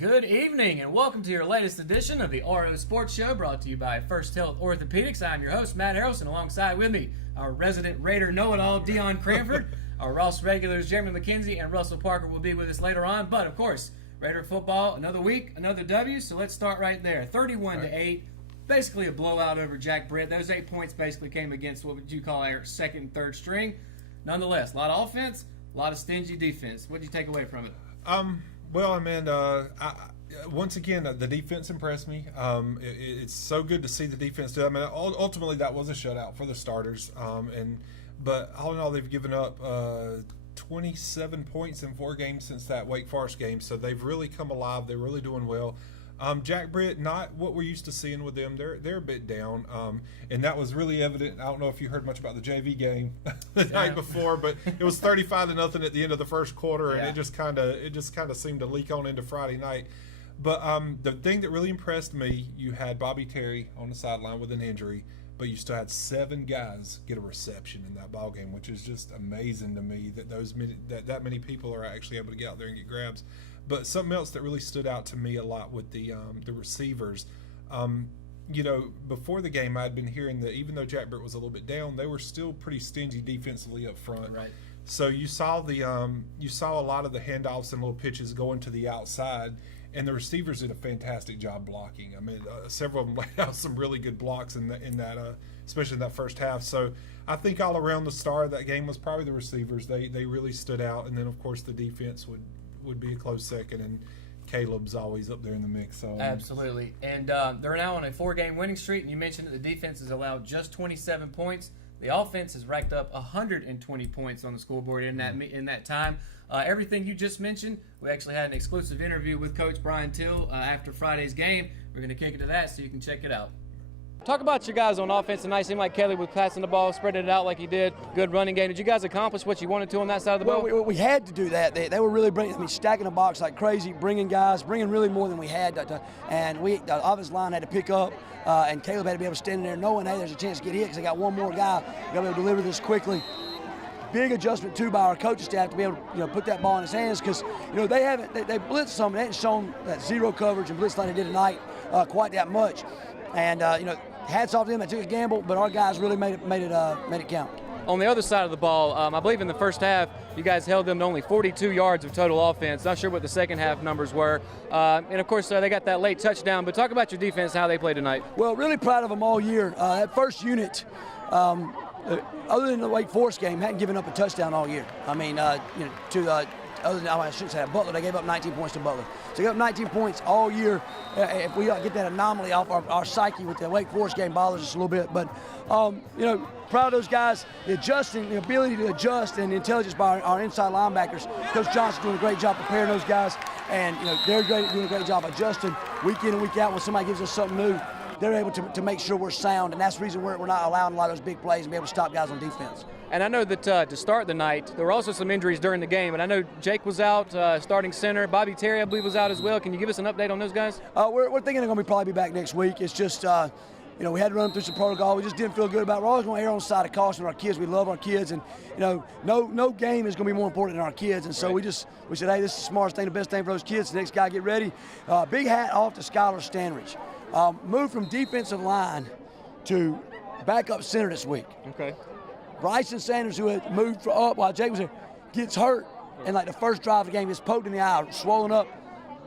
Good evening and welcome to your latest edition of the RO Sports Show, brought to you by First Health Orthopedics. I'm your host, Matt Harrelson. Alongside with me, our resident Raider know-it-all, Dion Cranford. Our Ross regulars, Jeremy McKenzie and Russell Parker, will be with us later on. But, of course, Raider football, another week, another W. So let's start right there. 31-8, basically a blowout over Jack Britt. Those 8 points basically came against what would you call our second and third string. Nonetheless, a lot of offense, a lot of stingy defense. What did you take away from it? Well, once again, the defense impressed me. It's so good to see the defense do it. I mean, ultimately, that was a shutout for the starters. But all in all, they've given up 27 points in 4 games since that Wake Forest game. So they've really come alive. They're really doing well. Jack Britt, not what we're used to seeing with them. They're a bit down, and that was really evident. I don't know if you heard much about the JV game the night before, but it was 35-0 at the end of the first quarter, and it just kind of seemed to leak on into Friday night. But the thing that really impressed me, you had Bobby Terry on the sideline with an injury, but you still had 7 guys get a reception in that ball game, which is just amazing to me that that many people are actually able to get out there and get grabs. But something else that really stood out to me a lot with the receivers, before the game I'd been hearing that even though Jack Britt was a little bit down, they were still pretty stingy defensively up front. Right. So you saw a lot of the handoffs and little pitches going to the outside, and the receivers did a fantastic job blocking. I mean, several of them laid out some really good blocks in that especially in that first half. So I think all around the star of that game was probably the receivers. They really stood out, and then of course the defense would be a close second, and Caleb's always up there in the mix. So absolutely. And they're now on a 4-game winning streak, and you mentioned that the defense has allowed just 27 points. The offense has racked up 120 points on the scoreboard in that time. Everything you just mentioned, we actually had an exclusive interview with Coach Brian Till after Friday's game. We're going to kick it to that so you can check it out. Talk about your guys on offense tonight. Seemed like Kelly was passing the ball, spreading it out like he did. Good running game. Did you guys accomplish what you wanted to on that side of the ball? Well, we had to do that. They were really stacking the box like crazy, bringing really more than we had. And the offensive line had to pick up, and Caleb had to be able to stand in there knowing, hey, there's a chance to get hit because they got one more guy. Got to be able to deliver this quickly. Big adjustment too by our coaching staff to be able to put that ball in his hands because they blitzed some. They hadn't shown that zero coverage and blitz like they did tonight quite that much. And hats off to them. They took a gamble, but our guys really made it count. On the other side of the ball, I believe in the first half, you guys held them to only 42 yards of total offense. Not sure what the second half numbers were. And, of course, they got that late touchdown. But talk about your defense, how they played tonight. Well, really proud of them all year. That first unit, other than the Wake Forest game, hadn't given up a touchdown all year. I mean, other than, I shouldn't say that, Butler, they gave up 19 points to Butler. So they gave up 19 points all year. If we get that anomaly off our psyche with the Wake Forest game, bothers us a little bit. But, proud of those guys, the ability to adjust, and the intelligence by our inside linebackers. Coach Johnson's doing a great job preparing those guys, and they're doing a great job adjusting week in and week out when somebody gives us something new. They're able to make sure we're sound, and that's the reason we're not allowing a lot of those big plays and be able to stop guys on defense. And I know that to start the night, there were also some injuries during the game. And I know Jake was out, starting center. Bobby Terry, I believe, was out as well. Can you give us an update on those guys? We're thinking they're going to probably be back next week. It's just, we had to run through some protocol. We just didn't feel good about it. We're always going to err on the side of caution with our kids. We love our kids. And, no game is going to be more important than our kids. And so we said, hey, this is the smartest thing, the best thing for those kids. The next guy, get ready. Big hat off to Skylar Stanridge. Moved from defensive line to backup center this week. Okay. Bryson Sanders, who had moved up while Jake was there, gets hurt. And like the first drive of the game, gets poked in the eye, swollen up.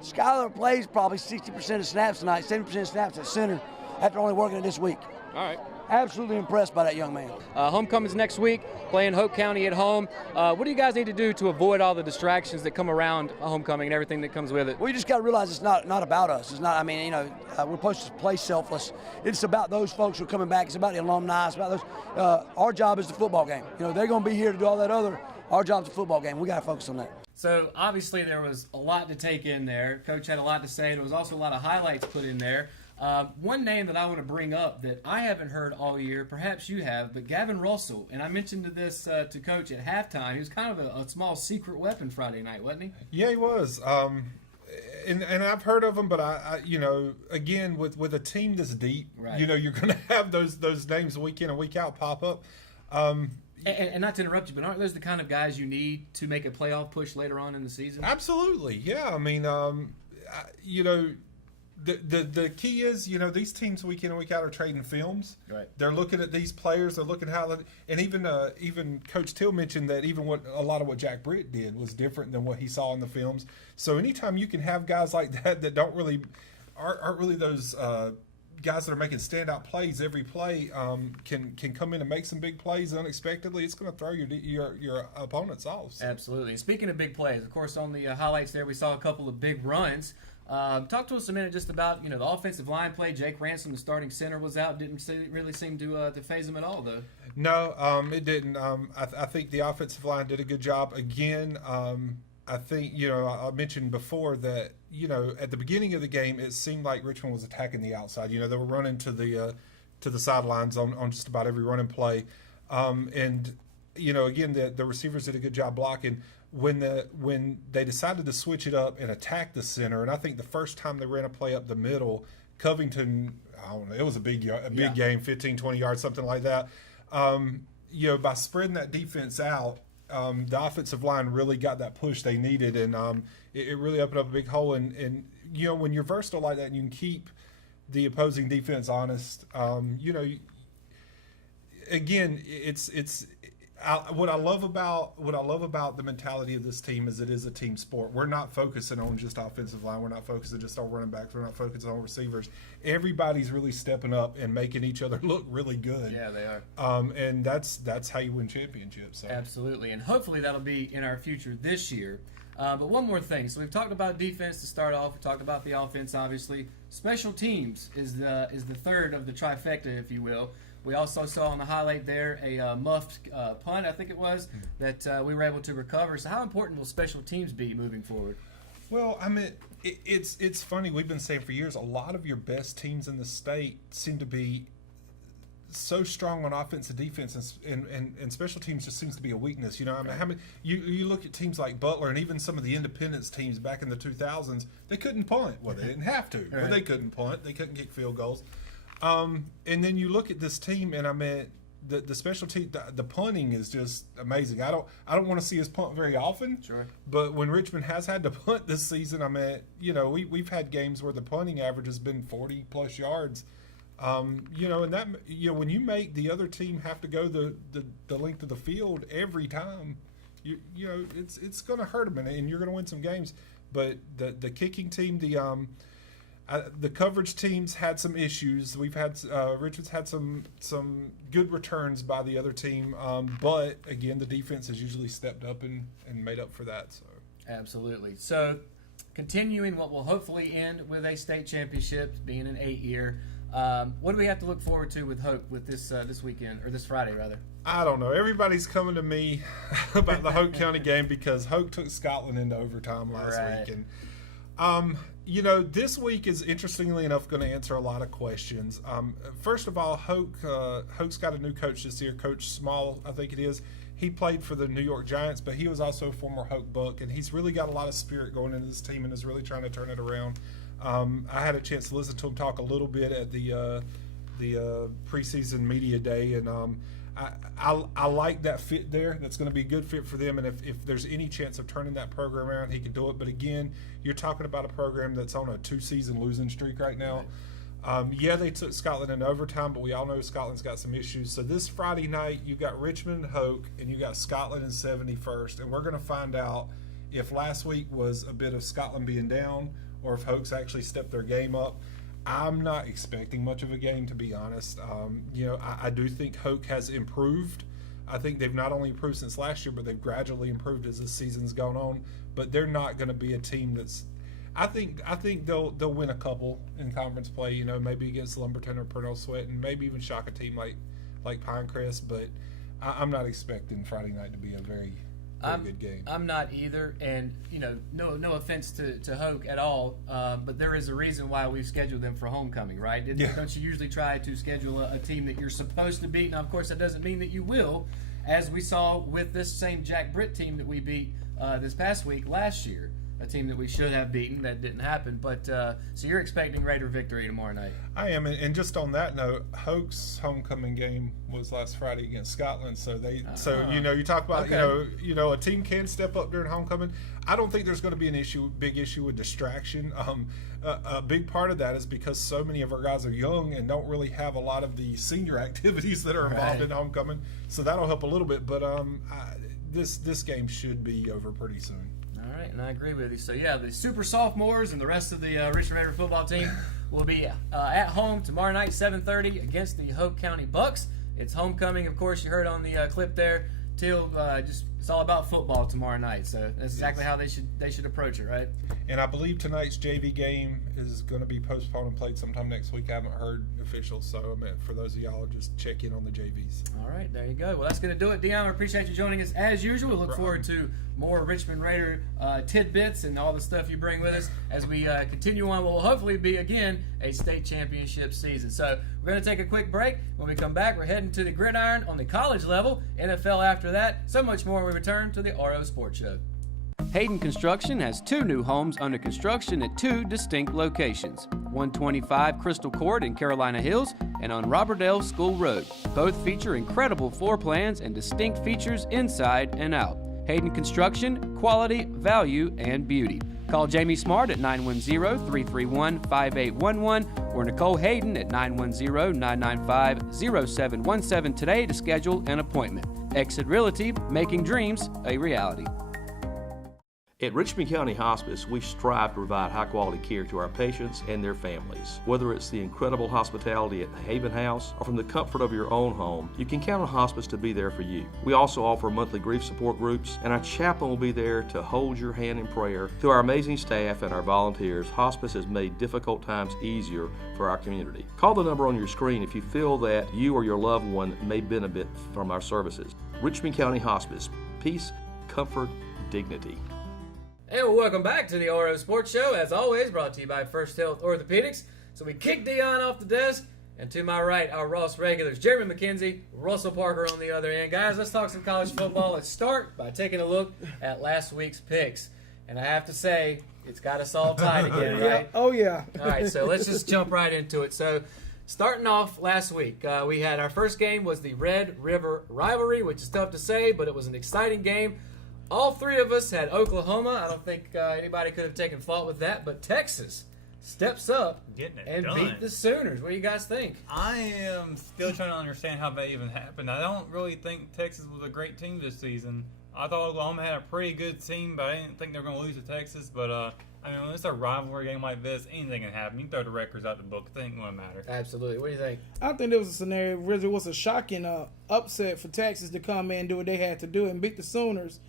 Skylar plays probably 60% of snaps tonight, 70% of snaps at center after only working it this week. All right. Absolutely impressed by that young man. Homecoming's next week, playing Hope County at home. What do you guys need to do to avoid all the distractions that come around homecoming and everything that comes with it? Well, you just got to realize it's not about us. It's not. We're supposed to play selfless. It's about those folks who are coming back. It's about the alumni. It's about those. Our job is the football game. They're going to be here to do all that other. Our job's the football game. We got to focus on that. So obviously there was a lot to take in there. Coach had a lot to say. There was also a lot of highlights put in there. One name that I want to bring up that I haven't heard all year, perhaps you have, but Gavin Russell. And I mentioned this to Coach at halftime. He was kind of a small secret weapon Friday night, wasn't he? Yeah, he was. And I've heard of him, but I again, with a team this deep, right. You're going to have those names week in and week out pop up. And not to interrupt you, but aren't those the kind of guys you need to make a playoff push later on in the season? Absolutely, yeah. you know, the key is, you know, these teams week in and week out are trading films. Right. They're looking at these players. They're looking how, and even Coach Till mentioned that even a lot of what Jack Britt did was different than what he saw in the films. So anytime you can have guys like that don't really aren't really those guys that are making standout plays every play, can come in and make some big plays unexpectedly, it's going to throw your opponents off. So. Absolutely. And speaking of big plays, of course, on the highlights there, we saw a couple of big runs. Talk to us a minute just about, you know, the offensive line play. Jake Ransom, the starting center, was out. Didn't really seem to phase him at all, though. No, it didn't. I think the offensive line did a good job again. I think, you know, I mentioned before that, you know, at the beginning of the game, it seemed like Richmond was attacking the outside. You know, they were running to the sidelines on just about every running play. And, you know, again, the receivers did a good job blocking. When they decided to switch it up and attack the center, and I think the first time they ran a play up the middle, Covington, I don't know, it was a big game, 15, 20 yards, something like that. You know, by spreading that defense out, the offensive line really got that push they needed, and it really opened up a big hole. And you know, when you're versatile like that and you can keep the opposing defense honest, you know, again, what I love about the mentality of this team is it is a team sport. We're not focusing on just offensive line. We're not focusing just on running backs. We're not focusing on receivers. Everybody's really stepping up and making each other look really good. Yeah, they are. And that's how you win championships. So. Absolutely, and hopefully that'll be in our future this year. But one more thing. So we've talked about defense to start off. We talked about the offense, obviously. Special teams is the third of the trifecta, if you will. We also saw on the highlight there a muffed punt, I think it was, that we were able to recover. So how important will special teams be moving forward? Well, I mean, it's funny. We've been saying for years, a lot of your best teams in the state seem to be so strong on offense and defense, and special teams just seems to be a weakness. You know, I mean, how many you look at teams like Butler and even some of the Independence teams back in the 2000s, they couldn't punt. Well, they didn't have to. Right. They couldn't punt. They couldn't kick field goals. And then you look at this team, and I mean, the special team, the punting is just amazing. I don't want to see us punt very often. Sure. But when Richmond has had to punt this season, I mean, you know, we've had games where the punting average has been 40 plus yards. You know, and that, you know, when you make the other team have to go the length of the field every time, you know, it's going to hurt them, and you're going to win some games. But the kicking team, the coverage teams had some issues. We've had Richmond's had some good returns by the other team, but again, the defense has usually stepped up and made up for that. So absolutely. So continuing what will hopefully end with a state championship, being an 8-year. What do we have to look forward to with Hoke with this weekend, or this Friday rather? I don't know. Everybody's coming to me about the Hoke County game because Hoke took Scotland into overtime last week, and you know, this week is interestingly enough going to answer a lot of questions. First of all, Hoke's got a new coach this year, Coach Small, I think it is. He played for the New York Giants, but he was also a former Hoke Buck, and he's really got a lot of spirit going into this team and is really trying to turn it around. I had a chance to listen to him talk a little bit at the preseason media day, and I like that fit there. That's going to be a good fit for them, and if there's any chance of turning that program around, he can do it. But again, you're talking about a program that's on a 2-season losing streak right now. Yeah, they took Scotland into overtime, but we all know Scotland's got some issues. So this Friday night, you got Richmond and Hoke, and you got Scotland and 71st, and we're going to find out if last week was a bit of Scotland being down or if Hoke's actually stepped their game up. I'm not expecting much of a game, to be honest. You know, I do think Hoke has improved. I think they've not only improved since last year, but they've gradually improved as the season's gone on. But they're not going to be a team that's. I think they'll win a couple in conference play. You know, maybe against Lumberton or Purnell Sweat, and maybe even shock a team like Pinecrest. But I'm not expecting Friday night to be a very good game. I'm not either, and you know, no offense to Hoke at all, but there is a reason why we've scheduled them for homecoming, right? Don't you usually try to schedule a team that you're supposed to beat? Now, of course, that doesn't mean that you will, as we saw with this same Jack Britt team that we beat this past week last year. a team that we should have beaten that didn't happen. But so you're expecting Raider victory tomorrow night? I am, and just on that note, Hoke's homecoming game was last Friday against Scotland. So you talk about a team can step up during homecoming. I don't think there's going to be big issue with distraction. A big part of that is because so many of our guys are young and don't really have a lot of the senior activities that are involved in homecoming. So that'll help a little bit. But this game should be over pretty soon. All right, and I agree with you. So, the super sophomores and the rest of the Richmond Raider football team will be at home tomorrow night, 7:30, against the Hope County Bucks. It's homecoming, of course. You heard on the clip there. It's all about football tomorrow night. So that's exactly how they should approach it, right? And I believe tonight's JV game is going to be postponed and played sometime next week. I haven't heard officials, so for those of y'all, just check in on the JVs. All right, there you go. Well, that's going to do it, Dion. I appreciate you joining us as usual. We look forward to more Richmond Raider tidbits and all the stuff you bring with us as we continue on what will hopefully be, again, a state championship season. So we're going to take a quick break. When we come back, we're heading to the gridiron on the college level, NFL after that, so much more when we return to the RO Sports Show. Hayden Construction has 2 new homes under construction at 2 distinct locations, 125 Crystal Court in Carolina Hills and on Robberdale School Road. Both feature incredible floor plans and distinct features inside and out. Hayden Construction, quality, value, and beauty. Call Jamie Smart at 910-331-5811 or Nicole Hayden at 910-995-0717 today to schedule an appointment. Exit Realty, making dreams a reality. At Richmond County Hospice, we strive to provide high-quality care to our patients and their families. Whether it's the incredible hospitality at the Haven House or from the comfort of your own home, you can count on Hospice to be there for you. We also offer monthly grief support groups, and our chaplain will be there to hold your hand in prayer. Through our amazing staff and our volunteers, Hospice has made difficult times easier for our community. Call the number on your screen if you feel that you or your loved one may benefit from our services. Richmond County Hospice. Peace, comfort, dignity. Hey, well, welcome back to the RO Sports Show. As always, brought to you by First Health Orthopedics. So we kick Dion off the desk, and to my right, our Ross regulars, Jeremy McKenzie, Russell Parker on the other end. Guys, let's talk some college football. Let's start by taking a look at last week's picks. And I have to say, it's got us all tied again, right? Oh, yeah. All right, so let's just jump right into it. So starting off last week, we had our first game was the Red River Rivalry, which is tough to say, but it was an exciting game. All 3 of us had Oklahoma. I don't think anybody could have taken fault with that, but Texas steps up and beat the Sooners. What do you guys think? I am still trying to understand how that even happened. I don't really think Texas was a great team this season. I thought Oklahoma had a pretty good team, but I didn't think they were going to lose to Texas. But, when it's a rivalry game like this, anything can happen. You can throw the records out the book. It ain't going to matter. Absolutely. What do you think? I think there was a scenario where it was a shocking upset for Texas to come in and do what they had to do and beat the Sooners.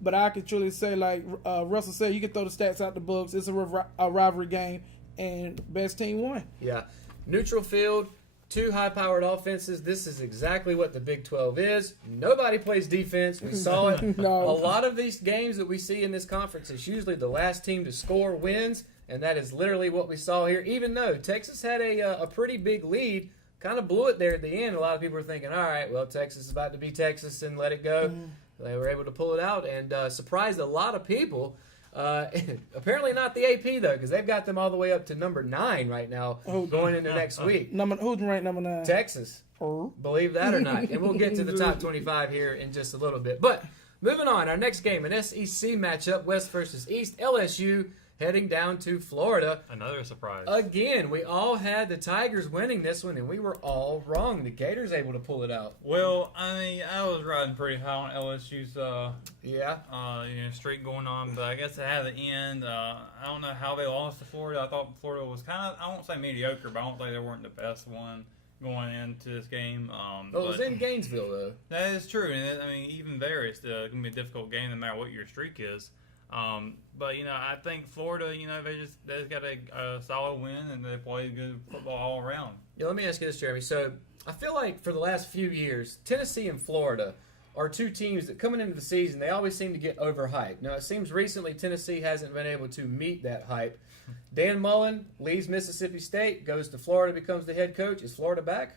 But I could truly say, like Russell said, you can throw the stats out the books. It's a rivalry game, and best team won. Yeah. Neutral field, 2 high-powered offenses. This is exactly what the Big 12 is. Nobody plays defense. We saw it. No. A lot of these games that we see in this conference, it's usually the last team to score wins, and that is literally what we saw here. Even though Texas had a pretty big lead, kind of blew it there at the end. A lot of people were thinking, all right, well, Texas is about to be Texas and let it go. Mm-hmm. They were able to pull it out and surprised a lot of people. Apparently not the AP, though, because they've got them all the way up to number 9 right now going into next week. Who's ranked number 9? Texas. Believe that or not. And we'll get to the top 25 here in just a little bit. But moving on, our next game, an SEC matchup, West versus East, LSU heading down to Florida. Another surprise. Again, we all had the Tigers winning this one, and we were all wrong. The Gators able to pull it out. Well, I was riding pretty high on LSU's streak going on, but I guess it had the end. I don't know how they lost to Florida. I thought Florida was kind of, I won't say mediocre, but I don't think they weren't the best one going into this game. It was in Gainesville, though. That is true. And even there, it's going to be a difficult game no matter what your streak is. But I think Florida, they've got a solid win and they played good football all around. Yeah, let me ask you this, Jeremy. So I feel like for the last few years, Tennessee and Florida are 2 teams that coming into the season, they always seem to get overhyped. Now, it seems recently Tennessee hasn't been able to meet that hype. Dan Mullen leaves Mississippi State, goes to Florida, becomes the head coach. Is Florida back?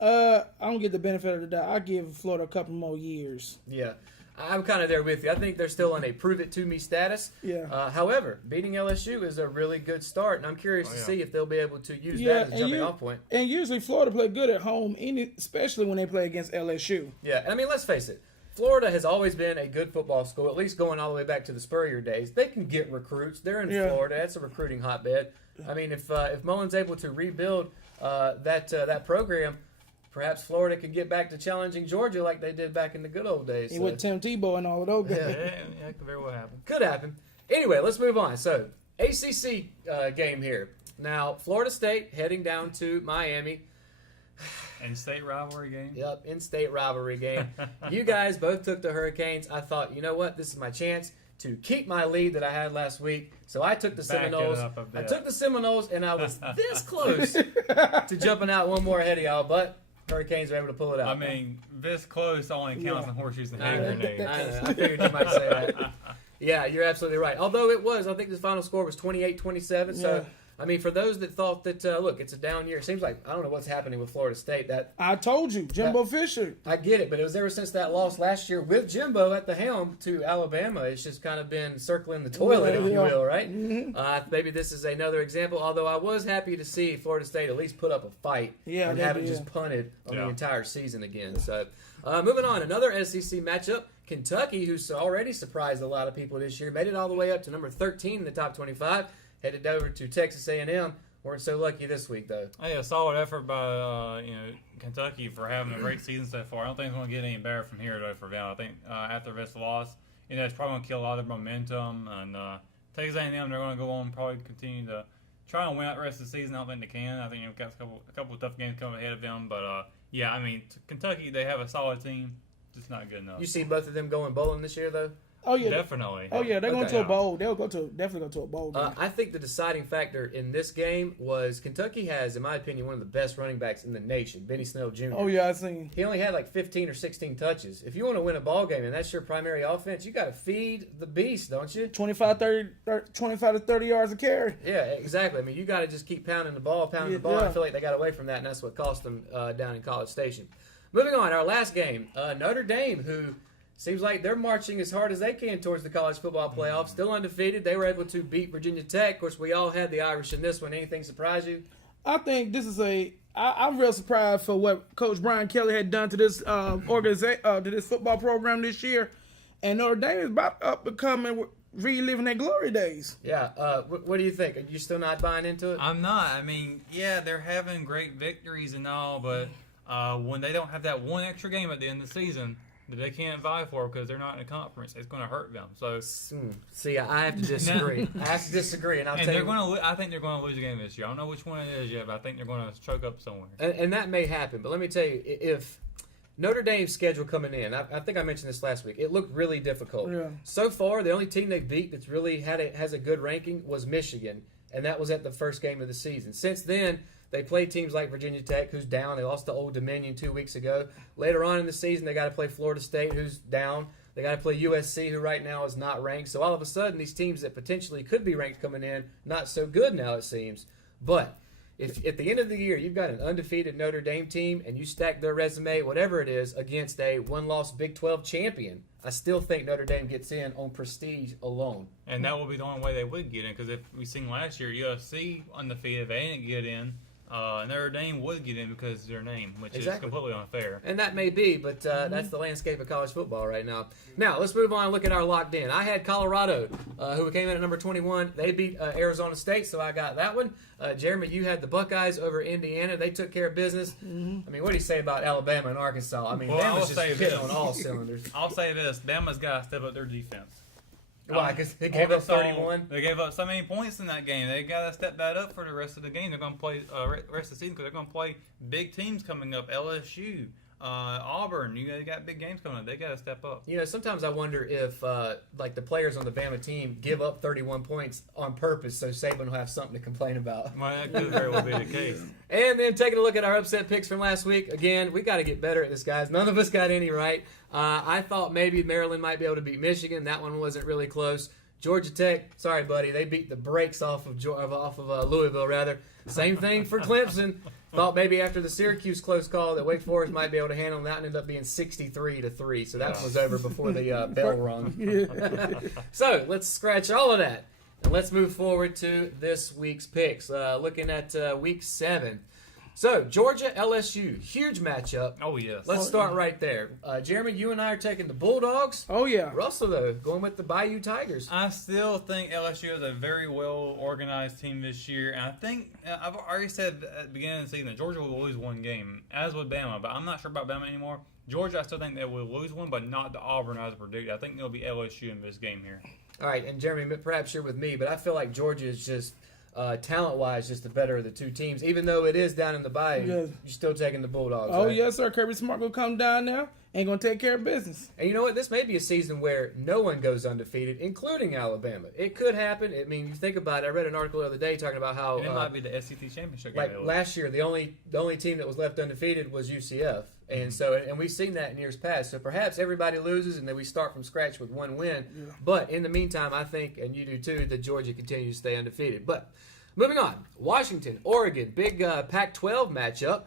I don't get the benefit of the doubt. I give Florida a couple more years. Yeah. I'm kind of there with you. I think they're still on a prove-it-to-me status. Yeah. However, beating LSU is a really good start, and I'm curious to see if they'll be able to use that as a jumping-off point. And usually Florida play good at home, especially when they play against LSU. Yeah, I mean, let's face it. Florida has always been a good football school, at least going all the way back to the Spurrier days. They can get recruits. They're in Florida. That's a recruiting hotbed. I mean, if Mullen's able to rebuild that program, perhaps Florida could get back to challenging Georgia like they did back in the good old days. With Tim Tebow and all of those guys. Yeah, it could very well happen. Could happen. Anyway, let's move on. So, ACC game here. Now, Florida State heading down to Miami. In-state rivalry game. Yep, in-state rivalry game. You guys both took the Hurricanes. I thought, you know what? This is my chance to keep my lead that I had last week. So I took the Seminoles. I took the Seminoles, and I was this close to jumping out one more ahead of y'all, but Hurricanes were able to pull it out. I mean, this close only counts in horseshoes and hand grenades. I figured you might say that. Yeah, you're absolutely right. Although it was, I think the final score was 28-27. So, I mean, for those that thought that, look, it's a down year. It seems like, I don't know what's happening with Florida State. I told you, Jimbo Fisher. I get it, but it was ever since that loss last year with Jimbo at the helm to Alabama. It's just kind of been circling the toilet, if you will, right? Mm-hmm. Maybe this is another example, although I was happy to see Florida State at least put up a fight and haven't just punted on the entire season again. So, moving on, another SEC matchup. Kentucky, who's already surprised a lot of people this year, made it all the way up to number 13 in the top 25. Headed over to Texas A&M. Weren't so lucky this week, though. Hey, a solid effort by Kentucky for having a great season so far. I don't think it's going to get any better from here, though, for them. I think after this loss, it's probably going to kill a lot of their momentum. And Texas A&M, they're going to go on and probably continue to try and win out the rest of the season. I don't think they can. I think they've got a couple of tough games coming ahead of them. But, I mean, Kentucky, they have a solid team. Just not good enough. You see both of them going bowling this year, though? Oh yeah, definitely. Oh yeah, they're going to a bowl. They'll definitely go to a bowl. I think the deciding factor in this game was Kentucky has, in my opinion, one of the best running backs in the nation, Benny Snell Jr. Oh yeah, I seen. He only had like 15 or 16 touches. If you want to win a ball game and that's your primary offense, you got to feed the beast, don't you? 25 to 30 yards a carry. Yeah, exactly. I mean, you got to just keep pounding the ball. I feel like they got away from that, and that's what cost them down in College Station. Moving on, our last game, Notre Dame, who seems like they're marching as hard as they can towards the college football playoffs. Still undefeated. They were able to beat Virginia Tech. Of course, we all had the Irish in this one. Anything surprise you? I think this is I'm real surprised for what Coach Brian Kelly had done to this to this football program this year. And Notre Dame is about up becoming reliving their glory days. Yeah. What do you think? Are you still not buying into it? I'm not. I mean, yeah, they're having great victories and all, but when they don't have that one extra game at the end of the season that they can't vie for because they're not in a conference, it's going to hurt them. So, see, I have to disagree. I have to disagree, and they're going to. I think they're going to lose a game this year. I don't know which one it is yet, but I think they're going to choke up somewhere. And that may happen. But let me tell you, if Notre Dame's schedule coming in, I think I mentioned this last week. It looked really difficult. Yeah. So far, the only team they beat that's really has a good ranking was Michigan, and that was at the first game of the season. Since then, they played teams like Virginia Tech, who's down. They lost to Old Dominion 2 weeks ago. Later on in the season, they got to play Florida State, who's down. They got to play USC, who right now is not ranked. So all of a sudden, these teams that potentially could be ranked coming in, not so good now, it seems. But if at the end of the year you've got an undefeated Notre Dame team and you stack their resume, whatever it is, against a one-loss Big 12 champion, I still think Notre Dame gets in on prestige alone. And that will be the only way they would get in, because if we seen last year, USC undefeated, they didn't get in. Notre Dame would get in because of their name, which is completely unfair. And that may be, but that's the landscape of college football right now. Now, let's move on and look at our locked in. I had Colorado, who came in at number 21. They beat Arizona State, so I got that one. Jeremy, you had the Buckeyes over Indiana. They took care of business. I mean, what do you say about Alabama and Arkansas? I mean, Bama's just hitting on all cylinders. I'll say this. Bama's got to step up their defense. Why? Because they gave up 31? They gave up so many points in that game. They got to step that up for the rest of the game. They're going to play rest of the season because they're going to play big teams coming up. LSU, Auburn. They got big games coming up. They got to step up. You know, sometimes I wonder if like the players on the Bama team give up 31 points on purpose so Saban will have something to complain about. Well, that could very well be the case. And then taking a look at our upset picks from last week. Again, we got to get better at this, guys. None of us got any right. I thought maybe Maryland might be able to beat Michigan. That one wasn't really close. Georgia Tech, sorry, buddy, they beat the brakes off of Louisville, rather. Same thing for Clemson. Thought maybe after the Syracuse close call that Wake Forest might be able to handle that, and ended up being 63-3. So that was over before the bell rung. So let's scratch all of that, and let's move forward to this week's picks. Looking at Week 7. So, Georgia, LSU, huge matchup. Oh, yes. Let's start right there. Jeremy, you and I are taking the Bulldogs. Oh, yeah. Russell, though, going with the Bayou Tigers. I still think LSU is a very well-organized team this year, and I think I've already said at the beginning of the season that Georgia will lose one game, as would Bama, but I'm not sure about Bama anymore. Georgia, I still think they will lose one, but not to Auburn as predicted. I think it'll be LSU in this game here. All right, and Jeremy, perhaps you're with me, but I feel like Georgia is just talent-wise just the better of the two teams. Even though it is down in the Bayou, Yes. you're still taking the Bulldogs. Oh, right? yes, sir. Kirby Smart going to come down there and going to take care of business. And you know what? This may be a season where no one goes undefeated, including Alabama. It could happen. I mean, you think about it. I read an article the other day talking about how And it might be the SEC championship game. like last year, the only team that was left undefeated was UCF, and and we've seen that in years past. So perhaps everybody loses, and then we start from scratch with one win. Yeah. But in the meantime, I think, and you do too, that Georgia continues to stay undefeated. But moving on, Washington, Oregon, big Pac-12 matchup.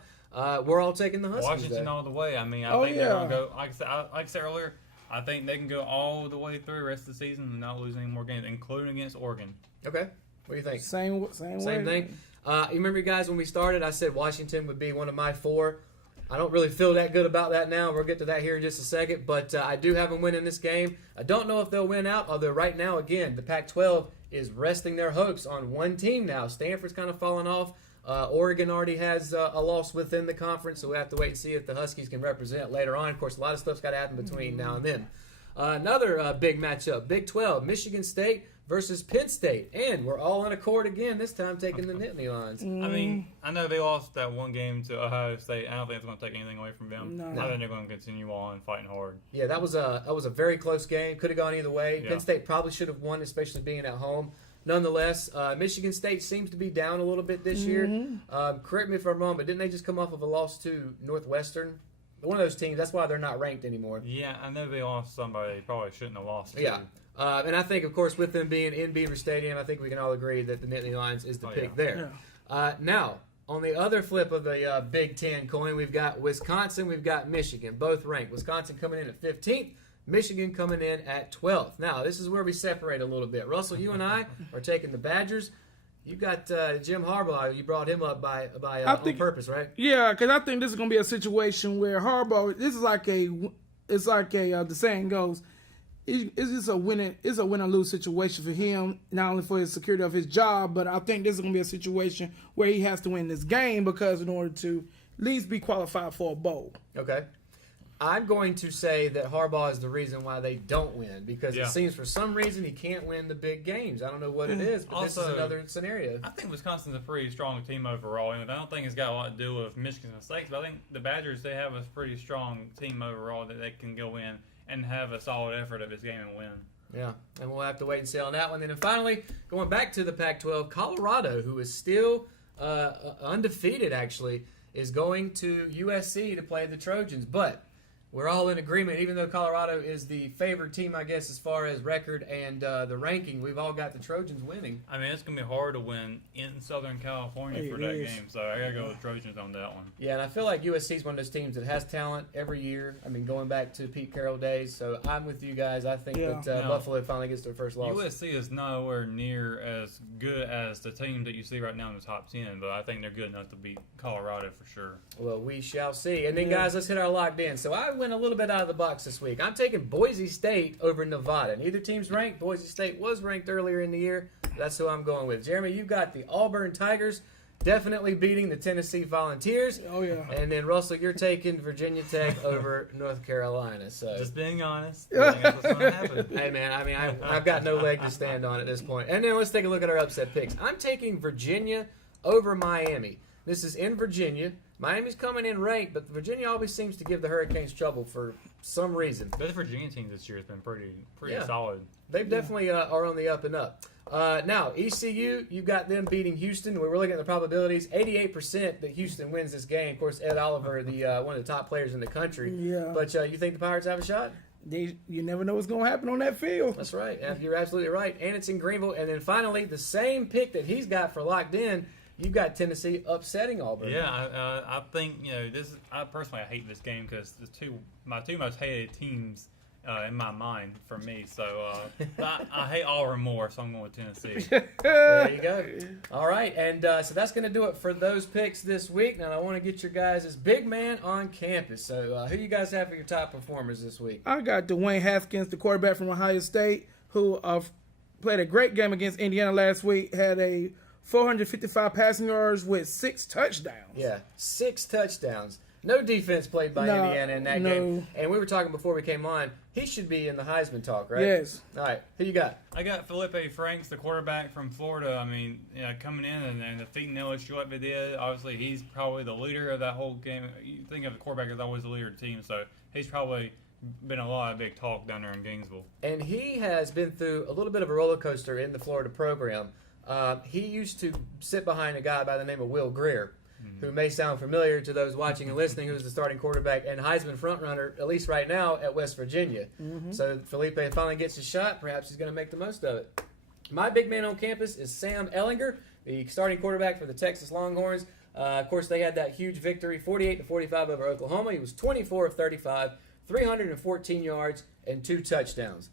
We're all taking the Huskies. Washington though. all the way. I mean, I Oh, think they're going to yeah. go, like I said earlier, I think they can go all the way through the rest of the season and not lose any more games, including against Oregon. Okay, what do you think? Same way. Same thing. You remember, guys, when we started, I said Washington would be one of my 4. I don't really feel that good about that now. We'll get to that here in just a second. But I do have them winning this game. I don't know if they'll win out, although right now, again, the Pac-12 is resting their hopes on one team now. Stanford's kind of fallen off. Oregon already has a loss within the conference, so we have to wait and see if the Huskies can represent later on. Of course, a lot of stuff's got to happen between now and then. Another big matchup, Big 12, Michigan State versus Penn State. And we're all in accord again, this time taking the Nittany Lions. I mean, I know they lost that one game to Ohio State. I don't think it's going to take anything away from them. No. I think they're going to continue on fighting hard. Yeah, that was a very close game. Could have gone either way. Yeah. Penn State probably should have won, especially being at home. Nonetheless, Michigan State seems to be down a little bit this year. Correct me if I'm wrong, but didn't they just come off of a loss to Northwestern? One of those teams. That's why they're not ranked anymore. Yeah, I know they lost somebody they probably shouldn't have lost to. Yeah. And I think, of course, with them being in Beaver Stadium, I think we can all agree that the Nittany Lions is the pick there. Now, on the other flip of the Big Ten coin, we've got Wisconsin, we've got Michigan, both ranked. Wisconsin coming in at 15th, Michigan coming in at 12th. Now, this is where we separate a little bit. Russell, you and I are taking the Badgers. You got Jim Harbaugh. You brought him up on purpose, right? Yeah, because I think this is going to be a situation where Harbaugh, this is like the saying goes, it's just a win or lose situation for him, not only for his security of his job, but I think this is going to be a situation where he has to win this game because in order to at least be qualified for a bowl. Okay. I'm going to say that Harbaugh is the reason why they don't win because it seems for some reason he can't win the big games. I don't know what it is, but this is another scenario. I think Wisconsin's a pretty strong team overall, and I don't think it's got a lot to do with Michigan's mistakes, but I think the Badgers, they have a pretty strong team overall that they can go in and have a solid effort of this game and win. Yeah, and we'll have to wait and see on that one. And then finally, going back to the Pac-12, Colorado, who is still undefeated, actually, is going to USC to play the Trojans. But we're all in agreement, even though Colorado is the favored team, I guess, as far as record and the ranking, we've all got the Trojans winning. I mean, it's going to be hard to win in Southern California for that game, so I got to go with Trojans on that one. Yeah, and I feel like USC is one of those teams that has talent every year. I mean, going back to Pete Carroll days, so I'm with you guys. I think that Buffalo finally gets their first loss. USC is nowhere near as good as the team that you see right now in the top 10, but I think they're good enough to beat Colorado for sure. Well, we shall see. And then, guys, let's hit our locked in. So I went a little bit out of the box this week. I'm taking Boise State over Nevada. Neither team's ranked. Boise State was ranked earlier in the year. That's who I'm going with. Jeremy, you've got the Auburn Tigers definitely beating the Tennessee Volunteers. Oh, yeah. And then, Russell, you're taking Virginia Tech over North Carolina. So just being honest. I think that's what's going to happen. Hey, man, I mean, I've got no leg to stand on at this point. And then let's take a look at our upset picks. I'm taking Virginia over Miami. This is in Virginia. Miami's coming in ranked, but Virginia always seems to give the Hurricanes trouble for some reason. But the Virginia team this year has been pretty solid. They definitely are on the up and up. Now, ECU, you've got them beating Houston. We're looking at the probabilities. 88% that Houston wins this game. Of course, Ed Oliver, one of the top players in the country. Yeah. But you think the Pirates have a shot? You never know what's going to happen on that field. That's right. You're absolutely right. And it's in Greenville. And then finally, the same pick that he's got for locked in, you've got Tennessee upsetting Auburn. Yeah, I think this. I personally hate this game because my two most hated teams in my mind for me. So I hate Auburn more, so I'm going with Tennessee. There you go. All right, and so that's going to do it for those picks this week. Now I want to get your guys' big man on campus. So who you guys have for your top performers this week? I got Dwayne Haskins, the quarterback from Ohio State, who played a great game against Indiana last week, had a 455 passing yards with 6 touchdowns. Yeah, 6 touchdowns. No defense played by Indiana in that game. And we were talking before we came on, he should be in the Heisman talk, right? Yes. All right, who you got? I got Felipe Franks, the quarterback from Florida. I mean, coming in and defeating LSU like they did, obviously he's probably the leader of that whole game. You think of the quarterback as always the leader of the team, so he's probably been a lot of big talk down there in Gainesville. And he has been through a little bit of a roller coaster in the Florida program. He used to sit behind a guy by the name of Will Greer, who may sound familiar to those watching and listening, who's the starting quarterback and Heisman frontrunner, at least right now, at West Virginia. So Felipe finally gets his shot. Perhaps he's going to make the most of it. My big man on campus is Sam Ehlinger, the starting quarterback for the Texas Longhorns. Of course, they had that huge victory, 48-45 over Oklahoma. He was 24 of 35, 314 yards, and 2 touchdowns.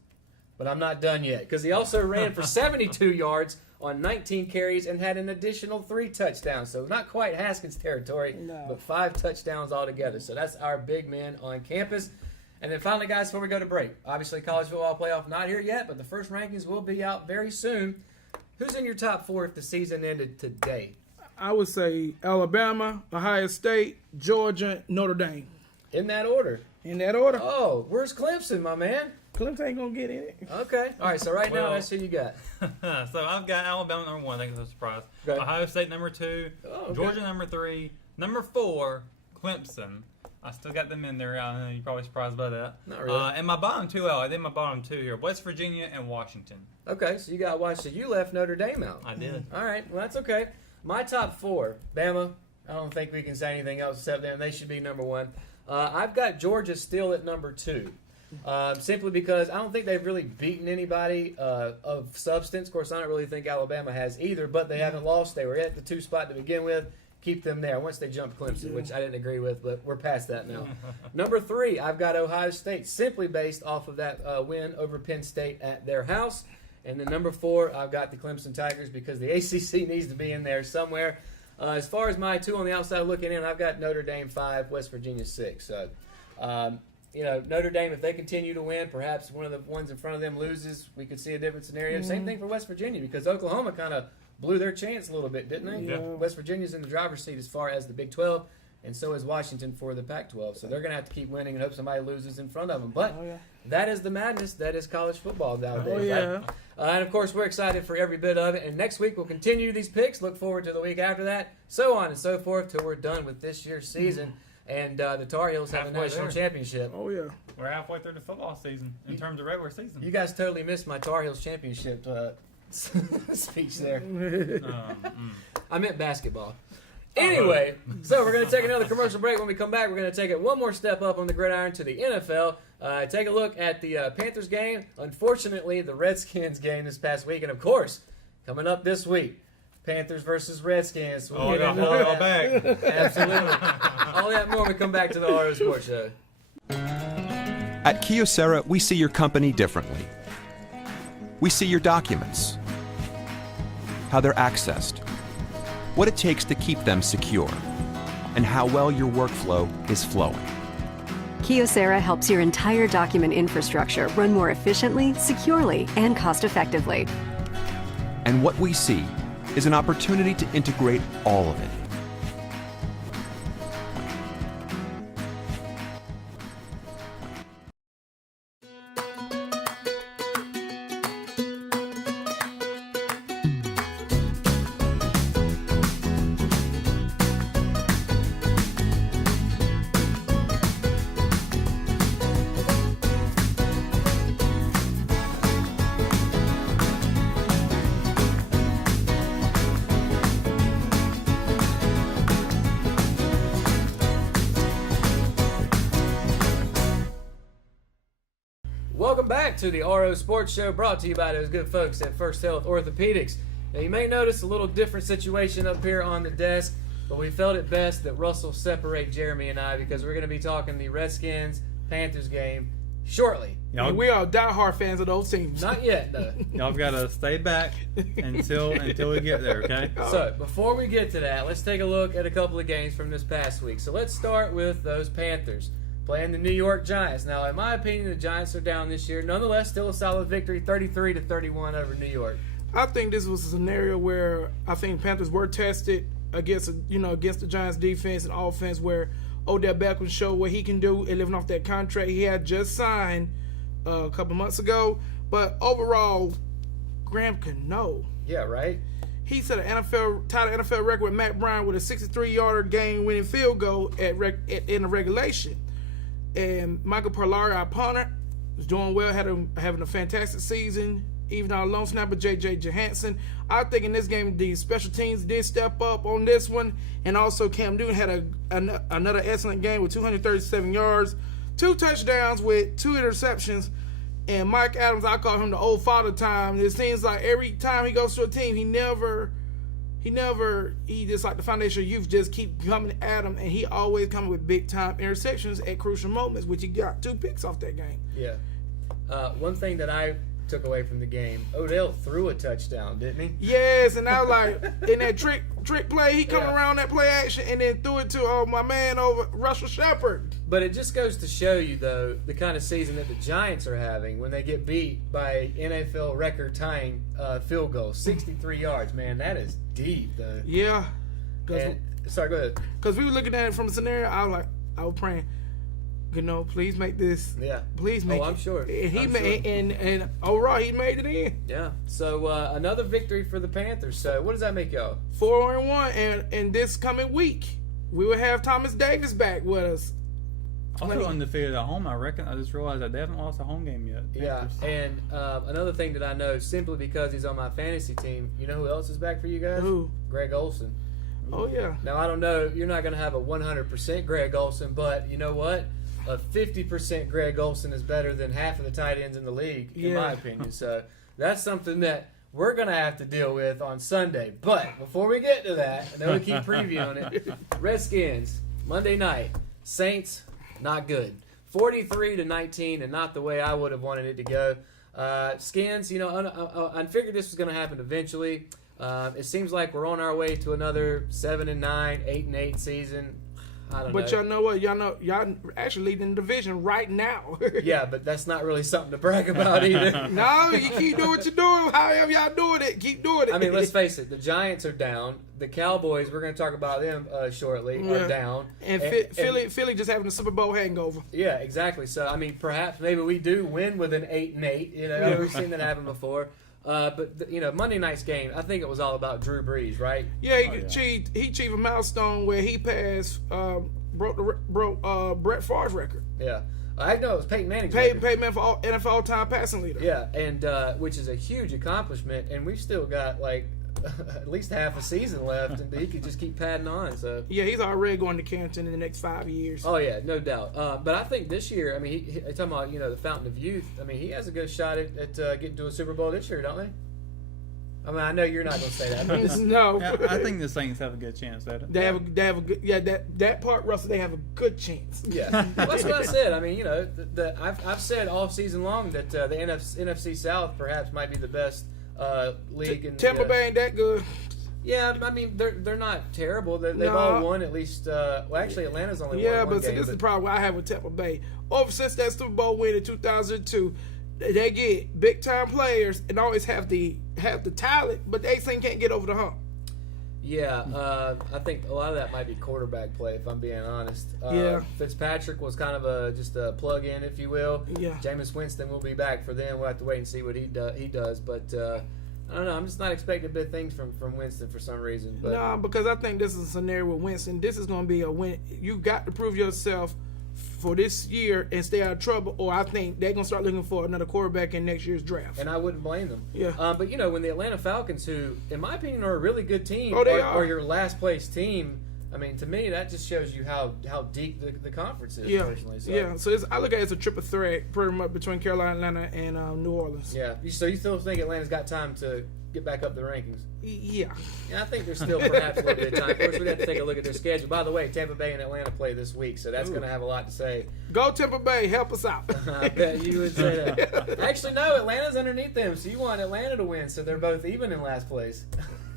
But I'm not done yet, because he also ran for 72 yards on 19 carries and had an additional 3 touchdowns. So not quite Haskins territory, but 5 touchdowns altogether. So that's our big man on campus. And then finally, guys, before we go to break, obviously college football playoff not here yet, but the first rankings will be out very soon. Who's in your top 4 if the season ended today? I would say Alabama, Ohio State, Georgia, Notre Dame. In that order. In that order. Oh, where's Clemson, my man? Clemson ain't going to get in it. Okay. All right, so now that's who you got. So I've got Alabama number 1. I think it's a surprise. Okay. Ohio State number 2. Oh, okay. Georgia number 3. Number 4, Clemson. I still got them in there. I know you're probably surprised by that. Not really. And my bottom 2, I did my bottom 2 here. West Virginia and Washington. Okay, so you got Washington. You left Notre Dame out. I did. All right, well, that's okay. My top 4, Bama. I don't think we can say anything else except them. They should be number 1. I've got Georgia still at number 2. Simply because I don't think they've really beaten anybody of substance. Of course, I don't really think Alabama has either, but they haven't lost. They were at the 2 spot to begin with. Keep them there once they jump Clemson, which I didn't agree with, but we're past that now. Number 3, I've got Ohio State, simply based off of that win over Penn State at their house. And then number 4, I've got the Clemson Tigers because the ACC needs to be in there somewhere. As far as my 2 on the outside looking in, I've got Notre Dame 5, West Virginia 6. So, Notre Dame, if they continue to win, perhaps one of the ones in front of them loses, we could see a different scenario. Same thing for West Virginia because Oklahoma kind of blew their chance a little bit, didn't they? Yeah. West Virginia's in the driver's seat as far as the Big 12, and so is Washington for the Pac-12. So they're going to have to keep winning and hope somebody loses in front of them. But that is the madness. That is college football nowadays. Right? And, of course, we're excited for every bit of it. And next week we'll continue these picks. Look forward to the week after that. So on and so forth till we're done with this year's season. And the Tar Heels have a national championship. Oh, yeah. We're halfway through the football season in terms of regular season. You guys totally missed my Tar Heels championship speech there. I meant basketball. Anyway, so we're going to take another commercial break. When we come back, we're going to take it one more step up on the gridiron to the NFL. Take a look at the Panthers game. Unfortunately, the Redskins game this past week. And, of course, coming up this week, Panthers versus Redskins. We'll get into all that back. Absolutely. All that more when we come back to the RO Sports Show. At Kyocera, we see your company differently. We see your documents, how they're accessed, what it takes to keep them secure, and how well your workflow is flowing. Kyocera helps your entire document infrastructure run more efficiently, securely, and cost-effectively. And what we see is an opportunity to integrate all of it. Welcome back to the RO Sports Show, brought to you by those good folks at First Health Orthopedics. Now, you may notice a little different situation up here on the desk, but we felt it best that Russell separate Jeremy and I because we're going to be talking the Redskins-Panthers game shortly. And we are diehard fans of those teams. Not yet, though. Y'all got to stay back until we get there, okay? So, before we get to that, let's take a look at a couple of games from this past week. So, let's start with those Panthers playing the New York Giants. Now, in my opinion, the Giants are down this year. Nonetheless, still a solid victory, 33-31 over New York. I think this was a scenario where I think Panthers were tested against the Giants defense and offense, where Odell Beckham showed what he can do and living off that contract he had just signed a couple months ago. But overall, Graham Cano. Yeah, right? He set tied an NFL record with Matt Bryant with a 63-yard game-winning field goal in the regulation. And Michael Parlari, our punter, was doing well, having a fantastic season. Even our lone snapper, J.J. Johansson. I think in this game, the special teams did step up on this one. And also Cam Newton had another excellent game with 237 yards, 2 touchdowns with 2 interceptions. And Mike Adams, I call him the old father time. It seems like every time he goes to a team, he just like the foundation of youth just keep coming at him. And he always coming with big-time interceptions at crucial moments, which he got 2 picks off that game. Yeah. One thing that I took away from the game, Odell threw a touchdown, didn't he? Yes, and I was like, in that trick play, he come around that play action and then threw it to my man over Russell Shepard. But it just goes to show you, though, the kind of season that the Giants are having when they get beat by NFL record-tying field goal, 63 yards. Man, that is deep, though. Yeah. Sorry, go ahead. Because we were looking at it from a scenario, I was praying, please make this. Yeah. Please make it. I'm sure. And overall, he made it in. Yeah. So, another victory for the Panthers. So, what does that make y'all? 4-1, and this coming week, we will have Thomas Davis back with us. Also undefeated at home, I reckon. I just realized that they haven't lost a home game yet. Yeah, and another thing that I know, simply because he's on my fantasy team, you know who else is back for you guys? Who? Greg Olsen. Oh, yeah. Now, I don't know, you're not going to have a 100% Greg Olsen, but you know what? A 50% Greg Olsen is better than half of the tight ends in the league, in my opinion. So that's something that we're going to have to deal with on Sunday. But before we get to that, I know we keep previewing it. Redskins, Monday night. Saints, not good. 43-19, and not the way I would have wanted it to go. Skins, I figured this was going to happen eventually. It seems like we're on our way to another 7-9, 8-8 season. I don't know. But y'all know what? Y'all actually leading the division right now. Yeah, but that's not really something to brag about either. No, you keep doing what you're doing. However y'all doing it, keep doing it. I mean, let's face it. The Giants are down. The Cowboys, we're going to talk about them shortly, are down. And Philly just having a Super Bowl hangover. Yeah, exactly. So, I mean, perhaps maybe we do win with an 8-8. We've seen that happen before. But Monday night's game, I think it was all about Drew Brees, right? Yeah, he achieved a milestone where he passed, broke Brett Favre's record. Yeah, I know it was Peyton Manning's Peyton Manning for NFL all-time passing leader. Yeah, and which is a huge accomplishment, and we've still got like at least half a season left, and he could just keep padding on. So yeah, he's already going to Canton in the next 5 years. Oh yeah, no doubt. But I think this year, I mean, he talking about the fountain of youth. I mean, he has a good shot at getting to a Super Bowl this year, don't they? I mean, I know you're not going to say that. No, yeah, I think the Saints have a good chance at it. They have a good, that part, Russell. They have a good chance. Yeah, well, that's what I said. I mean, I've said all season long that the NFC South perhaps might be the best league. Tampa Bay ain't that good. Yeah, I mean they're not terrible. They've all won at least. Well, actually, Atlanta's only won one but game. This is the problem I have with Tampa Bay. Since that Super Bowl win in 2002, they get big time players and always have the talent, but they can't get over the hump. Yeah, I think a lot of that might be quarterback play, if I'm being honest. Fitzpatrick was kind of just a plug-in, if you will. Yeah. Jameis Winston will be back for them. We'll have to wait and see what he does. But I don't know. I'm just not expecting big things from Winston for some reason. But no, because I think this is a scenario with Winston. This is going to be a win. You got to prove yourself for this year and stay out of trouble, or I think they're going to start looking for another quarterback in next year's draft. And I wouldn't blame them. Yeah. But, when the Atlanta Falcons, who, in my opinion, are a really good team, are your last place team, I mean, to me, that just shows you how deep the conference is. Yeah, Personally, so. yeah. So I look at it as a triple threat, pretty much between Carolina, Atlanta, and New Orleans. Yeah. So you still think Atlanta's got time to get back up the rankings? Yeah. Yeah, I think there's still perhaps a little bit of time. Of course, we'd have to take a look at their schedule. By the way, Tampa Bay and Atlanta play this week, so that's going to have a lot to say. Go Tampa Bay, help us out. I bet you would say that. Actually, no, Atlanta's underneath them, so you want Atlanta to win, so they're both even in last place.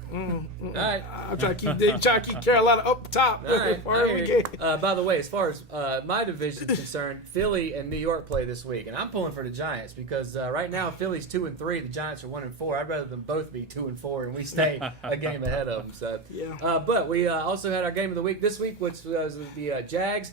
All right. I'm trying to keep Carolina up top. All right. Wherever we get. By the way, as far as my division is concerned, Philly and New York play this week, and I'm pulling for the Giants because right now Philly's 2-3, the Giants are 1-4. I'd rather them both be 2-4, and we stay a game ahead of them. So, Yeah. But we also had our game of the week this week, which was the Jags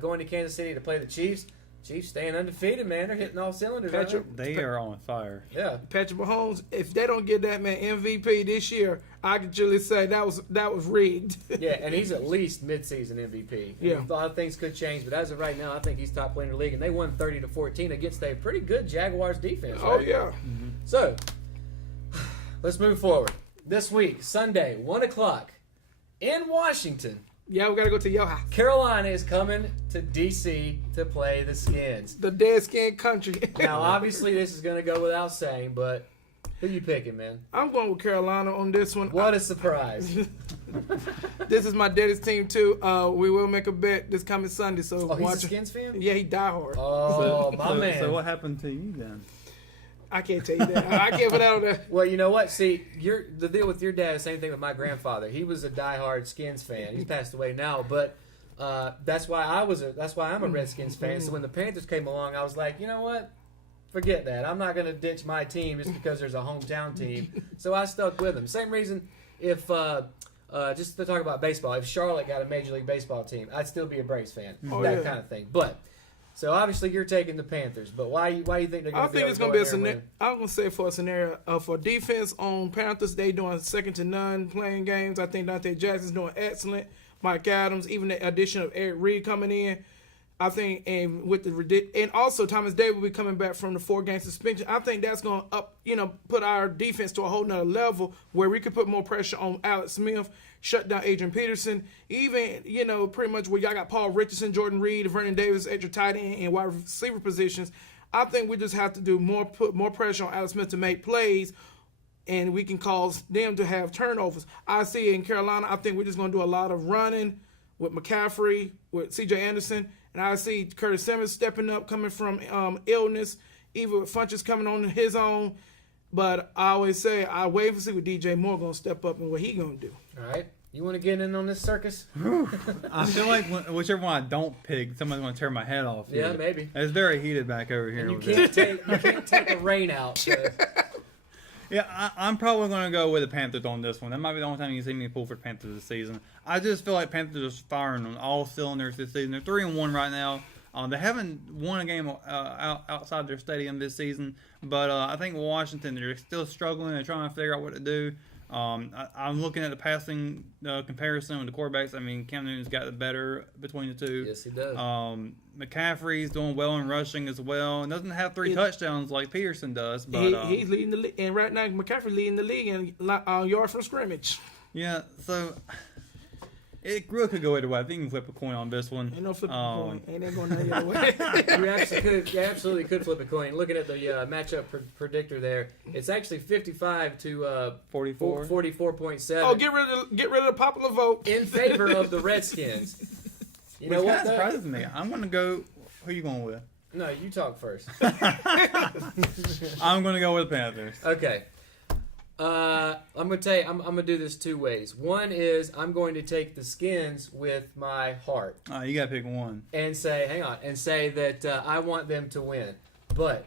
going to Kansas City to play the Chiefs. Chiefs staying undefeated, man. They're hitting all cylinders. Patrick, They are on fire. Yeah. Patrick Mahomes, if they don't get that man MVP this year, I can truly say that was rigged. Yeah, and he's at least midseason MVP. Yeah. A lot of things could change, but as of right now, I think he's top player in the league, and they won 30-14 against a pretty good Jaguars defense. Oh right? yeah. So, let's move forward. This week, Sunday, 1 o'clock, in Washington, Yeah, we gotta go to your house. Carolina is coming to D.C. to play the Skins. The dead skin country. Now, obviously, this is going to go without saying, but who you picking, man? I'm going with Carolina on this one. What a surprise. This is my daddy's team too. We will make a bet this coming Sunday. So Oh, he's watch a Skins fan? Yeah, he die hard. Oh, my man. So what happened to you then? I can't tell you that. I can't put that on there. Well, you know what? See, the deal with your dad is the same thing with my grandfather. He was a diehard Skins fan. He's passed away now, but that's why I'm a Redskins fan. So when the Panthers came along, I was like, you know what? Forget that. I'm not going to ditch my team just because there's a hometown team. So I stuck with them. Same reason if just to talk about baseball, if Charlotte got a Major League Baseball team, I'd still be a Braves fan. Oh, that yeah. kind of thing. But so obviously you're taking the Panthers, but why you think they're going to I be think able it's to gonna go be a in there and scenario. win? I'm gonna say for a scenario for defense on Panthers, they doing second to none playing games. I think Dante Jackson's doing excellent. Mike Adams, even the addition of Eric Reed coming in. I think, and with and also Thomas Davis will be coming back from the 4-game suspension. I think that's going to put our defense to a whole nother level where we could put more pressure on Alex Smith, shut down Adrian Peterson, even pretty much where y'all got Paul Richardson, Jordan Reed, Vernon Davis at your tight end and wide receiver positions. I think we just have to put more pressure on Alex Smith to make plays, and we can cause them to have turnovers. I see in Carolina, I think we're just going to do a lot of running with McCaffrey, with C.J. Anderson. And I see Curtis Simmons stepping up, coming from illness, even with Funches coming on his own. But I always say, I wait to see what DJ Moore going to step up and what he going to do. All right. You want to get in on this circus? I feel like whichever one I don't pick, somebody's going to tear my head off. Yeah, here. maybe. It's very heated back over here. You with can't this. take a rain out. So. Yeah, I'm probably going to go with the Panthers on this one. That might be the only time you see me pull for the Panthers this season. I just feel like Panthers are firing on all cylinders this season. They're 3-1 right now. They haven't won a game outside their stadium this season, but I think Washington, they're still struggling. They're trying to figure out what to do. I'm looking at the passing comparison with the quarterbacks. I mean, Cam Newton's got the better between the two. Yes, he does. McCaffrey's doing well in rushing as well, and doesn't have 3 touchdowns like Peterson does. But He's leading the league, and right now McCaffrey leading the league in yards from scrimmage. yeah, so it really could go either way. I think you can flip a coin on this one. Ain't no flipping coin. Ain't that going the other way? You absolutely could flip a coin. Looking at the matchup predictor there, it's actually 55 to 44. 44.7. Oh, get rid of the popular vote in favor of the Redskins. You know Which what? kind of surprises me. I'm going to go. Who you going with? No, you talk first. I'm going to go with the Panthers. Okay. I'm gonna tell you. I'm gonna do this 2 ways. One is I'm going to take the Skins with my heart You got to pick one. and say, that I want them to win, but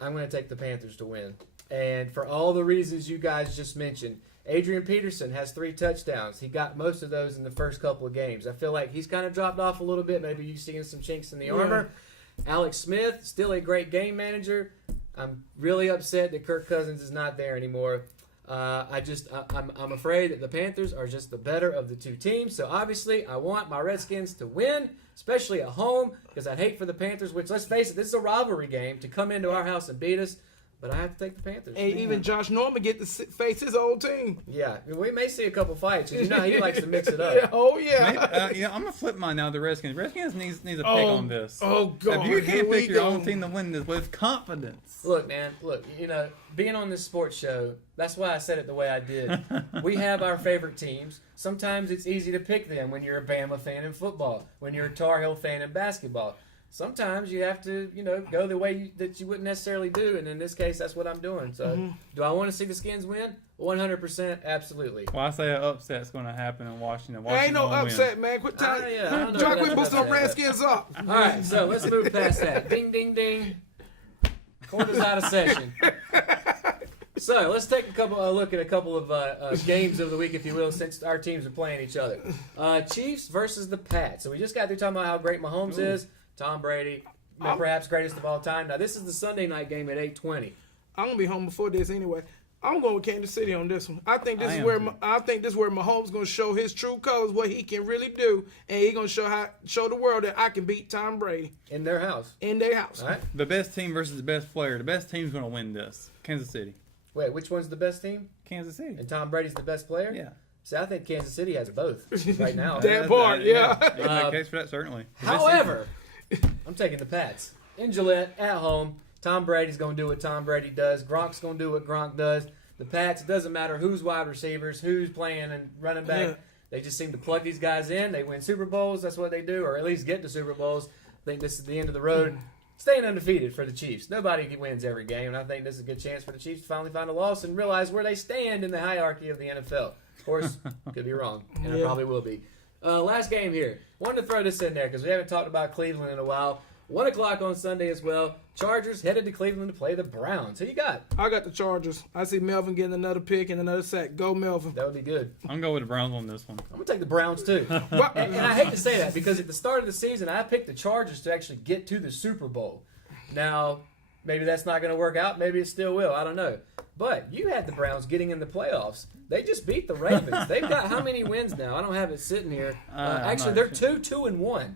I'm going to take the Panthers to win, and for all the reasons you guys just mentioned. Adrian Peterson has 3 touchdowns. He got most of those in the first couple of games. I feel like he's kind of dropped off a little bit. Maybe you've seen some chinks in the armor. Alex Smith, still a great game manager. I'm really upset that Kirk Cousins is not there anymore. I'm afraid that the Panthers are just the better of the 2 teams. So obviously, I want my Redskins to win, especially at home, because I'd hate for the Panthers, which, let's face it, this is a rivalry game, to come into our house and beat us. but I have to take the Panthers. And even Josh Norman get to face his old team. Yeah, we may see a couple fights. 'Cause you know how he likes to mix it up. Yeah, oh yeah. Maybe, I'm gonna flip mine now. The Redskins. Redskins needs a pick on this. Oh God! If you here can't we pick your go. own team to win this with confidence. Look, man, being on this sports show, that's why I said it the way I did. We have our favorite teams. Sometimes it's easy to pick them when you're a Bama fan in football, when you're a Tar Heel fan in basketball. Sometimes you have to, go the way that you wouldn't necessarily do, and in this case, that's what I'm doing. So, do I want to see the Skins win? 100%, absolutely. Well, I say an upset's going to happen in Washington. There ain't no Washington will upset, win. man. Quit time. I don't know Try if quit that's boosting the about that. Redskins up. All right, so let's move past that. Ding, ding, ding. Court is out of session. So let's take a look at a couple of games of the week, if you will, since our teams are playing each other. Chiefs versus the Pats. So we just got through talking about how great Mahomes is, Tom Brady, perhaps greatest of all time. Now this is the Sunday night game at 8:20. I'm gonna be home before this anyway. I'm going with Kansas City on this one. I think this is where Mahomes gonna show his true colors, what he can really do, and he gonna show the world that I can beat Tom Brady In their house. in their house. All right. The best team versus the best player. The best team's going to win this. Kansas City. Wait, which one's the best team? Kansas City. And Tom Brady's the best player? Yeah. See, I think Kansas City has both right now. That part, yeah. You can make a case for that, certainly. However, I'm taking the Pats. In Gillette, at home, Tom Brady's going to do what Tom Brady does. Gronk's going to do what Gronk does. The Pats, it doesn't matter who's wide receivers, who's playing and running back. Yeah. They just seem to plug these guys in. They win Super Bowls. That's what they do, or at least get to Super Bowls. I think this is the end of the road. Staying undefeated for the Chiefs. Nobody wins every game, and I think this is a good chance for the Chiefs to finally find a loss and realize where they stand in the hierarchy of the NFL. Of course, could be wrong, and it probably will be. Last game here. Wanted to throw this in there because we haven't talked about Cleveland in a while. 1 o'clock on Sunday as well. Chargers headed to Cleveland to play the Browns. Who you got? I got the Chargers. I see Melvin getting another pick and another sack. Go Melvin. That would be good. I'm going with the Browns on this one. I'm going to take the Browns, too. and I hate to say that because at the start of the season, I picked the Chargers to actually get to the Super Bowl. Now, maybe that's not going to work out. Maybe it still will. I don't know. But you had the Browns getting in the playoffs. They just beat the Ravens. They've got how many wins now? I don't have it sitting here. Actually, they're 2-2-1.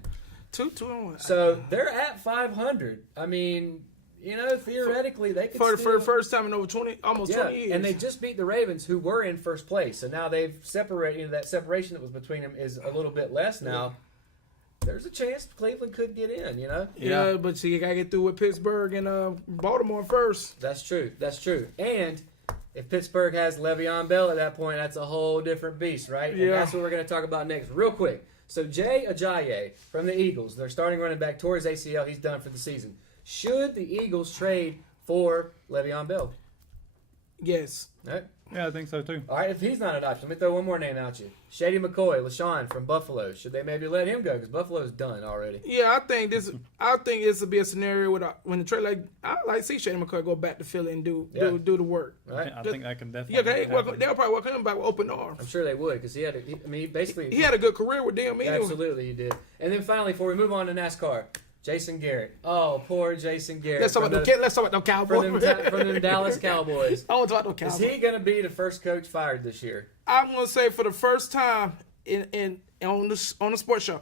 2-2-1. So they're at 500. I mean, theoretically they could For still, the first time in over 20 years. and they just beat the Ravens, who were in first place. So now they've separated. That separation that was between them is a little bit less now. There's a chance Cleveland could get in. Yeah, but see, you gotta get through with Pittsburgh and Baltimore first. That's true. That's true. And if Pittsburgh has Le'Veon Bell at that point, that's a whole different beast, right? Yeah. And that's what we're going to talk about next, real quick. So Jay Ajayi from the Eagles, their starting running back, tore his ACL. He's done for the season. Should the Eagles trade for Le'Veon Bell? Yes. All right. Yeah, I think so, too. All right, if he's not an option, let me throw one more name out you. Shady McCoy, LaShawn from Buffalo. Should they maybe let him go? Because Buffalo's done already. Yeah, I think this will be a scenario with when the trade I like to see Shady McCoy go back to Philly and do the work. Right? I think that can definitely Yeah, they'll probably welcome him back with open arms. I'm sure they would because he had He had a good career with them anyway. Absolutely, he did. And then finally, before we move on to NASCAR, Jason Garrett. Oh, poor Jason Garrett. Let's talk about the Cowboys. From them Dallas Cowboys. I want to talk about the Is Cowboys. he going to be the first coach fired this year? I'm going to say for the first time on the sports show,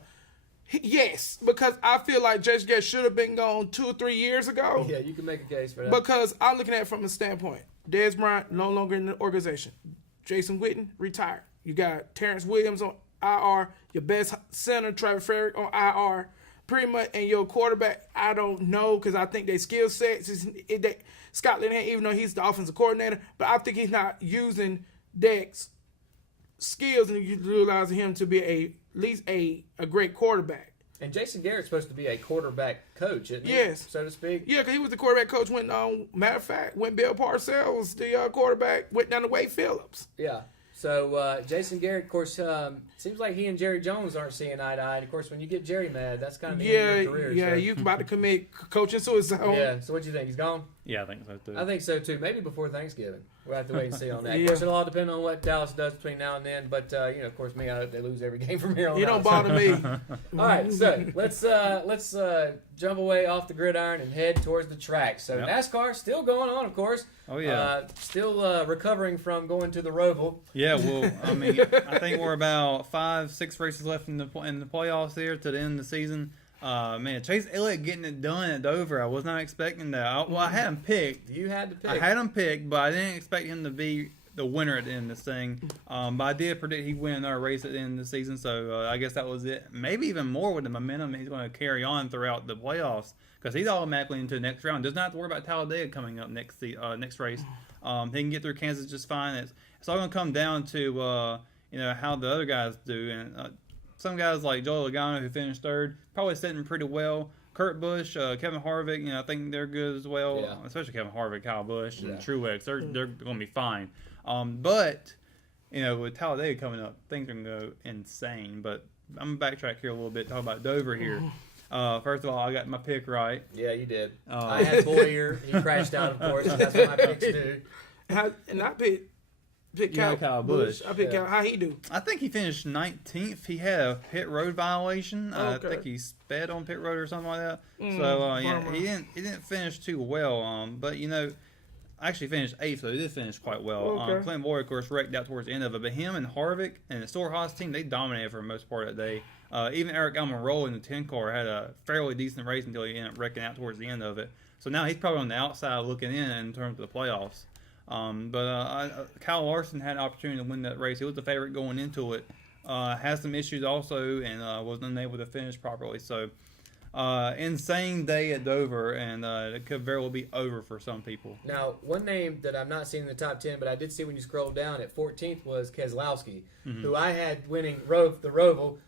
yes, because I feel like Jason Garrett should have been gone 2 or 3 years ago. Yeah, you can make a case for that. Because I'm looking at it from a standpoint. Dez Bryant no longer in the organization. Jason Witten retired. You got Terrence Williams on IR. Your best center, Travis Frederick, on IR. Pretty much, and your quarterback, I don't know because I think their skill sets Scott Linehan, even though he's the offensive coordinator, but I think he's not using Dek's skills and utilizing him to be at least a great quarterback. And Jason Garrett's supposed to be a quarterback coach, isn't he? Yes. So to speak. Yeah, because he was the quarterback coach when, matter of fact, when Bill Parcells, the quarterback, went down to Wade Phillips. Yeah. So Jason Garrett, of course, seems like he and Jerry Jones aren't seeing eye to eye. And of course, when you get Jerry mad, that's kind of the end of your career. Yeah, so. you about to commit coaching suicide. Yeah. So what do you think? He's gone? Yeah, I think so, too. I think so too. Maybe before Thanksgiving. We'll have to wait and see on that. Yeah. Of course, it'll all depend on what Dallas does between now and then. But of course, I hope they lose every game from here on out. It don't bother me. All right, so let's jump away off the gridiron and head towards the track. So NASCAR still going on, of course. Oh yeah. Still recovering from going to the Roval. Yeah, well, I mean, I think we're about 5-6 races left in the playoffs here to the end of the season. Man, Chase Elliott getting it done at Dover. I was not expecting that. I had him picked. You had to pick. I had him picked, but I didn't expect him to be the winner at the end of this thing. But I did predict he'd win another race at the end of the season, so I guess that was it. Maybe even more with the momentum he's going to carry on throughout the playoffs, because he's automatically into the next round. Does not have to worry about Talladega coming up next race. He can get through Kansas just fine. It's all going to come down to how the other guys do. And some guys like Joe Logano, who finished third, probably sitting pretty well. Kurt Busch, Kevin Harvick, I think they're good as well. Yeah. Especially Kevin Harvick, Kyle Busch, and Yeah. Truex. They're going to be fine. But with Talladega coming up, things are going to go insane. But I'm going to backtrack here a little bit, talk about Dover here. First of all, I got my pick right. Yeah, you did. I had Boyer. He crashed out, of course. That's what my picks do. And I picked Kyle Busch. I picked Yeah. Kyle. How he do? I think he finished 19th. He had a pit road violation. I Okay. think he sped on pit road or something like that. So bummer. he didn't finish too well. But actually finished 8th, so he did finish quite well. Okay. Clint Boyer, of course, wrecked out towards the end of it. But him and Harvick and the Storehouse team, they dominated for the most part of that day. Even Eric Almirola in the 10 car had a fairly decent race until he ended up wrecking out towards the end of it. So now he's probably on the outside looking in terms of the playoffs. Kyle Larson had an opportunity to win that race. He was the favorite going into it. Has some issues also, and was unable to finish properly. So, insane day at Dover, and it could very well be over for some people. Now, one name that I'm not seeing in the top 10, but I did see when you scrolled down at 14th was Keselowski, who I had winning the Roval.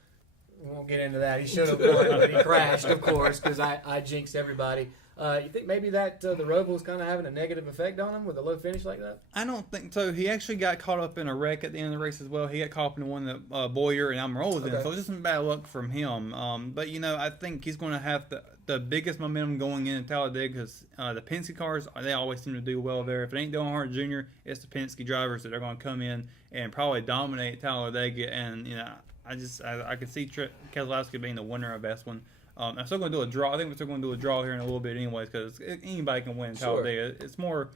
We won't get into that. He should have won, but he crashed, of course, because I jinxed everybody. You think maybe that the Roval is kind of having a negative effect on him with a low finish like that? I don't think so. He actually got caught up in a wreck at the end of the race as well. He got caught up in the one that Boyer and Almirola was in, Okay. so it's just some bad luck from him. But I think he's going to have the biggest momentum going in Talladega, because the Penske cars, they always seem to do well there. If it ain't Dale Earnhardt Jr., it's the Penske drivers that are going to come in and probably dominate Talladega. And I could see Keselowski being the winner of this one. I'm still going to do a draw. I think we're still going to do a draw here in a little bit anyways, because anybody can win Talladega. It's more,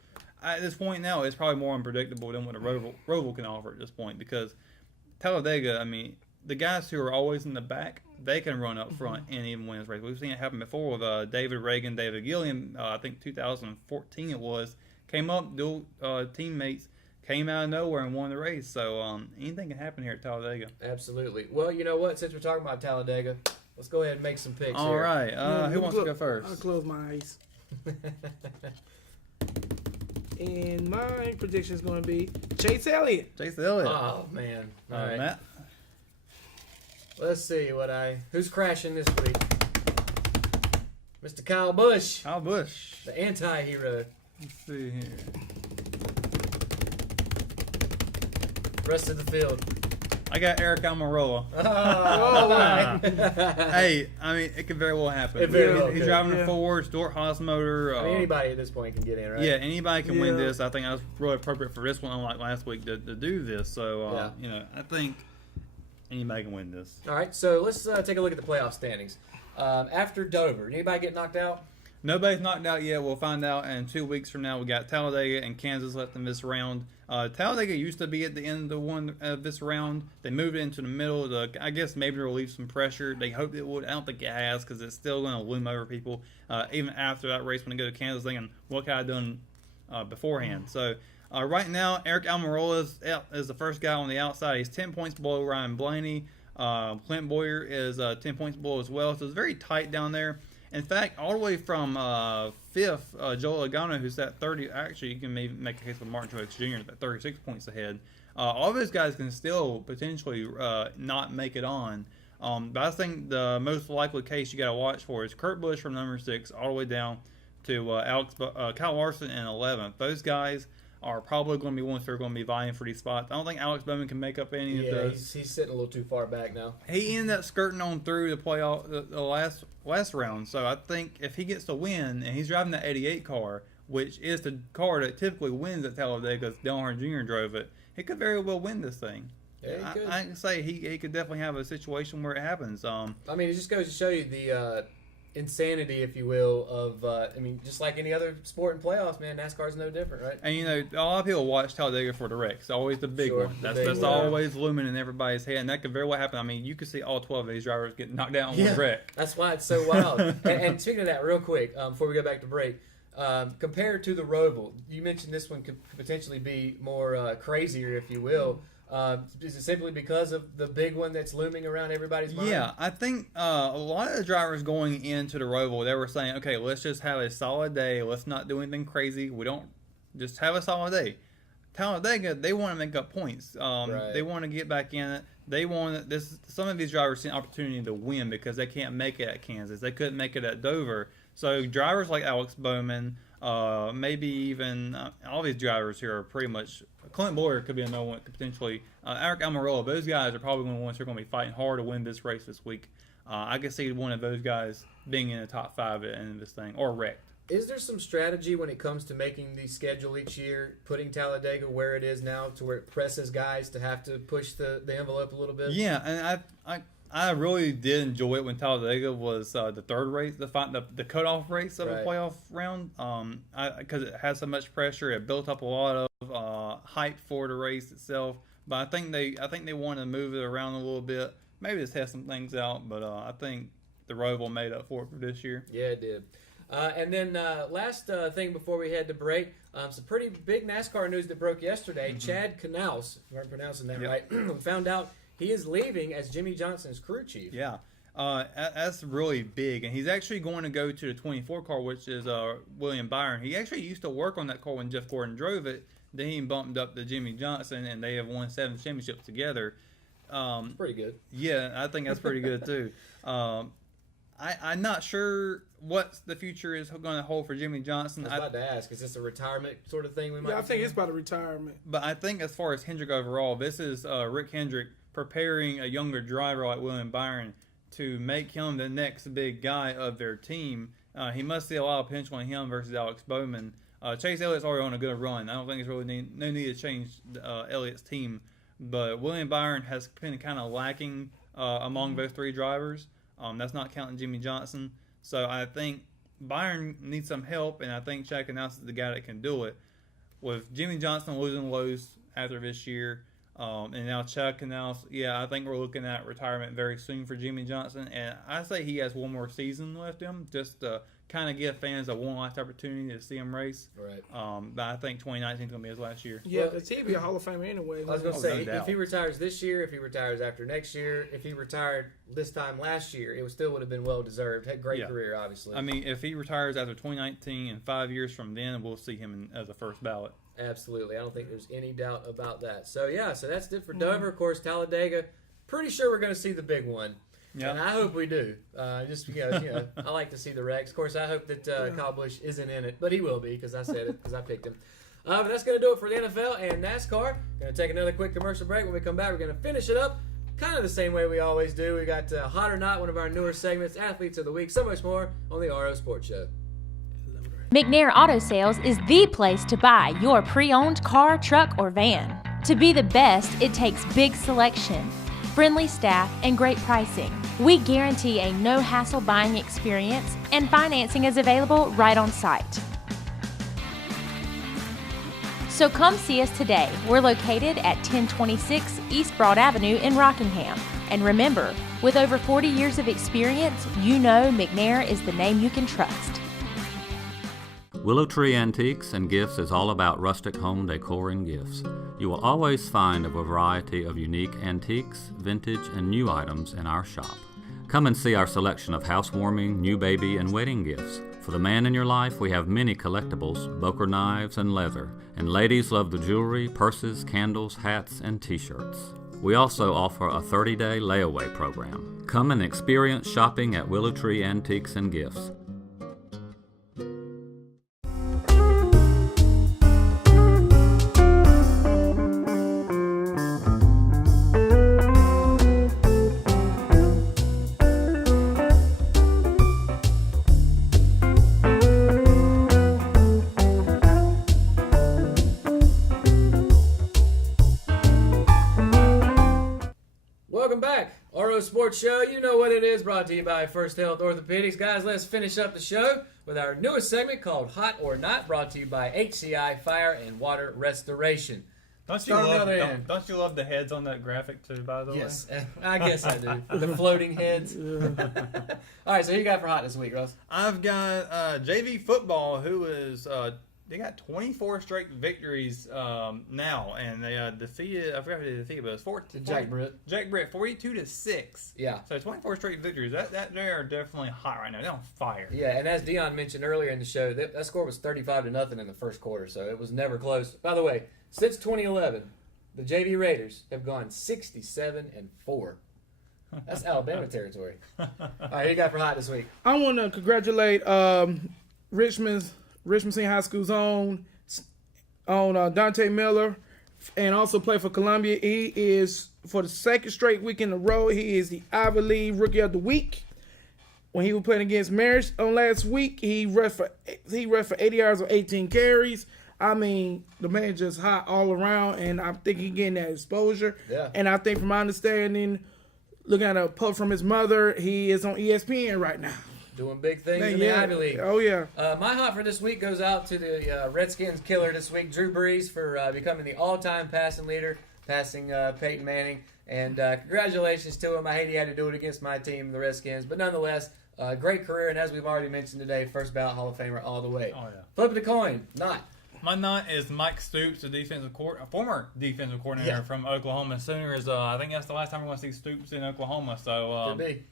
at this point now, it's probably more unpredictable than what a Roval can offer at this point, because Talladega, the guys who are always in the back, they can run up front and even win this race. We've seen it happen before with David Reagan, David Gilliam, I think 2014 it was, came up, dual teammates, came out of nowhere and won the race. So anything can happen here at Talladega. Absolutely. Well, you know what? Since we're talking about Talladega, let's go ahead and make some picks All here. right. Who wants to go I'll first? close my eyes. And my prediction is going to be Chase Elliott. Chase Elliott. Oh, man. All right. Matt? Let's see who's crashing this week. Mr. Kyle Busch, Kyle Busch. the anti-hero. Let's see here. Rest of the field. I got Eric Almirola. Oh, Hey, it could very well happen. It very well He's could. driving Yeah. a Ford, Stuart Haas motor. anybody at this point can get in, right? Yeah, anybody can win Yeah. this. I think that was really appropriate for this one, unlike last week, to do this. So, I think anybody can win this. All right, so let's take a look at the playoff standings. After Dover, anybody get knocked out? Nobody's knocked out yet. We'll find out in 2 weeks from now. We got Talladega and Kansas left in this round. Talladega used to be at the end of this round. They moved it into the middle. I guess maybe to relieve some pressure. They hoped it would. I don't think it has, because it's still going to loom over people. Even after that race, when they go to Kansas, thinking, what could I have done beforehand? So right now, Eric Almirola is the first guy on the outside. He's 10 points below Ryan Blaney. Clint Boyer is 10 points below as well. So it's very tight down there. In fact, all the way from 5th, Joe Logano, who's at 30. Actually, you can maybe make a case with Martin Truex Jr. at 36 points ahead. All those guys can still potentially not make it on. But I think the most likely case you got to watch for is Kurt Busch from number 6 all the way down to Kyle Larson in 11th. Those guys are probably going to be ones that are going to be vying for these spots. I don't think Alex Bowman can make up any of Yeah, those. he's sitting a little too far back now. He ended up skirting on through the playoff the last round. So I think if he gets to win, and he's driving the 88 car, which is the car that typically wins at Talladega because Dale Earnhardt Jr. drove it, he could very well win this thing. Yeah, he could. I can say he could definitely have a situation where it happens. It just goes to show you insanity, if you will, of I mean, just like any other sport in playoffs, man, NASCAR's no different, right? And a lot of people watch Talladega for the wrecks. Always the big Sure, one. the That's big that's one. always looming in everybody's head, and that could very well happen. I mean, you could see all 12 of these drivers get knocked down in one wreck. That's why it's so wild. and speaking of that, real quick, before we go back to break, compared to the Roval, you mentioned this one could potentially be more crazier, if you will. Is it simply because of the big one that's looming around everybody's mind? Yeah, I think a lot of the drivers going into the Roval, they were saying, okay, let's just have a solid day. Let's not do anything crazy. We don't just have a solid day. Talladega, they want to make up points. Right. They want to get back in it. They want this. Some of these drivers see an opportunity to win because they can't make it at Kansas. They couldn't make it at Dover. So drivers like Alex Bowman, maybe even all these drivers here are pretty much. Clint Boyer could be another one, could potentially. Eric Almirola, those guys are probably one of the ones who are going to be fighting hard to win this race this week. I could see one of those guys being in the top 5 at the end of this thing, or wrecked. Is there some strategy when it comes to making the schedule each year, putting Talladega where it is now, to where it presses guys to have to push the envelope a little bit? Yeah, and I really did enjoy it when Talladega was the third race, the cutoff race of a playoff round. Because it had so much pressure, it built up a lot of hype for the race itself. But I think they wanted to move it around a little bit, maybe just test some things out. But I think the Roval made up for it for this year. Yeah, it did. And then last thing before we head to break, some pretty big NASCAR news that broke yesterday. Chad Knaus, if I'm pronouncing that right, found out he is leaving as Jimmy Johnson's crew chief. Yeah, that's really big. And he's actually going to go to the 24 car, which is William Byron. He actually used to work on that car when Jeff Gordon drove it. Then he bumped up to Jimmy Johnson, and they have won 7 championships together. Pretty good. Yeah, I think that's pretty good, too. I'm not sure what the future is going to hold for Jimmy Johnson. I was about to ask, is this a retirement sort of thing we might Yeah, I think it's about a retirement. But I think as far as Hendrick overall, this is Rick Hendrick preparing a younger driver like William Byron to make him the next big guy of their team. He must see a lot of potential in him versus Alex Bowman. Chase Elliott's already on a good run. I don't think it's really no need to change Elliott's team. But William Byron has been kind of lacking among those 3 drivers. That's not counting Jimmy Johnson. So I think Byron needs some help, and I think Chad Knaus is the guy that can do it. With Jimmy Johnson losing Lowe's after this year, and now Chad Knaus, I think we're looking at retirement very soon for Jimmy Johnson. And I say he has one more season left in him, just to kind of give fans a one-last opportunity to see him race. Right. But I think 2019 is going to be his last year. Yeah, because he'd be a Hall of Famer anyway. I was going to say, no if doubt. he retires this year, if he retires after next year, if he retired this time last year, it still would have been well-deserved. Had a great career, obviously. I mean, if he retires after 2019 and 5 years from then, we'll see him as a first ballot. Absolutely. I don't think there's any doubt about that. So, so that's it for Dover. Of course, Talladega, pretty sure we're going to see the big one. Yeah. And I hope we do. Just because, I like to see the wrecks. Of course, I hope that Kyle Busch isn't in it, but he will be because I said it, because I picked him. But that's going to do it for the NFL and NASCAR. Going to take another quick commercial break. When we come back, we're going to finish it up kind of the same way we always do. We got Hot or Not, one of our newer segments, Athletes of the Week, so much more on the RO Sports Show. McNair Auto Sales is the place to buy your pre-owned car, truck, or van. To be the best, it takes big selection, friendly staff, and great pricing. We guarantee a no-hassle buying experience, and financing is available right on site. So come see us today. We're located at 1026 East Broad Avenue in Rockingham. And remember, with over 40 years of experience, you know McNair is the name you can trust. Willow Tree Antiques and Gifts is all about rustic home decor and gifts. You will always find a variety of unique antiques, vintage, and new items in our shop. Come and see our selection of housewarming, new baby, and wedding gifts. For the man in your life, we have many collectibles, Boker knives, and leather. And ladies love the jewelry, purses, candles, hats, and t-shirts. We also offer a 30-day layaway program. Come and experience shopping at Willow Tree Antiques and Gifts. RO Sports Show, you know what it is, brought to you by First Health Orthopedics. Guys, let's finish up the show with our newest segment called Hot or Not, brought to you by HCI Fire and Water Restoration. Don't you love the heads on that graphic too, by the way? Yes, I guess I do. The floating heads. All right, so who you got for Hot this week, Russ? I've got JV football, who is they got 24 straight victories now, and they defeated, I forgot who they defeated, but it was Jack Britt. Jack Britt, 42-6. Yeah. So 24 straight victories. That they are definitely hot right now. They're on fire. Yeah, and as Dion mentioned earlier in the show, that score was 35-0 in the first quarter, so it was never close. By the way, since 2011, the JV Raiders have gone 67-4. That's Alabama territory. All right, who you got for Hot this week? I want to congratulate Richmond Senior High School's own Dante Miller, and also play for Columbia. He is, for the second straight week in a row, he is the Ivy League Rookie of the Week. When he was playing against Marist on last week, he rushed for 80 yards or 18 carries. I mean, the man just hot all around, and I think he's getting that exposure. Yeah. And I think, from my understanding, looking at a post from his mother, he is on ESPN right now. Doing big things in the Ivy League. Oh, yeah. My Hot for this week goes out to the Redskins killer this week, Drew Brees, for becoming the all-time passing leader, passing Peyton Manning. And congratulations to him. I hate he had to do it against my team, the Redskins. But nonetheless, great career, and as we've already mentioned today, first ballot Hall of Famer all the way. Oh, yeah. Flip the coin. Not. My Not is Mike Stoops, a former defensive coordinator from Oklahoma Sooners. I think that's the last time we're going to see Stoops in Oklahoma. So, Could be.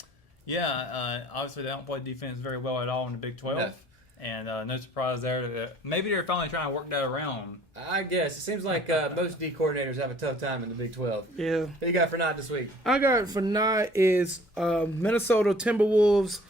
Yeah, obviously they don't play defense very well at all in the Big 12. No. And no surprise there. Maybe they're finally trying to work that around. I guess. It seems like most D coordinators have a tough time in the Big 12. Yeah. Who you got for Not this week? I got for Not is Minnesota Timberwolves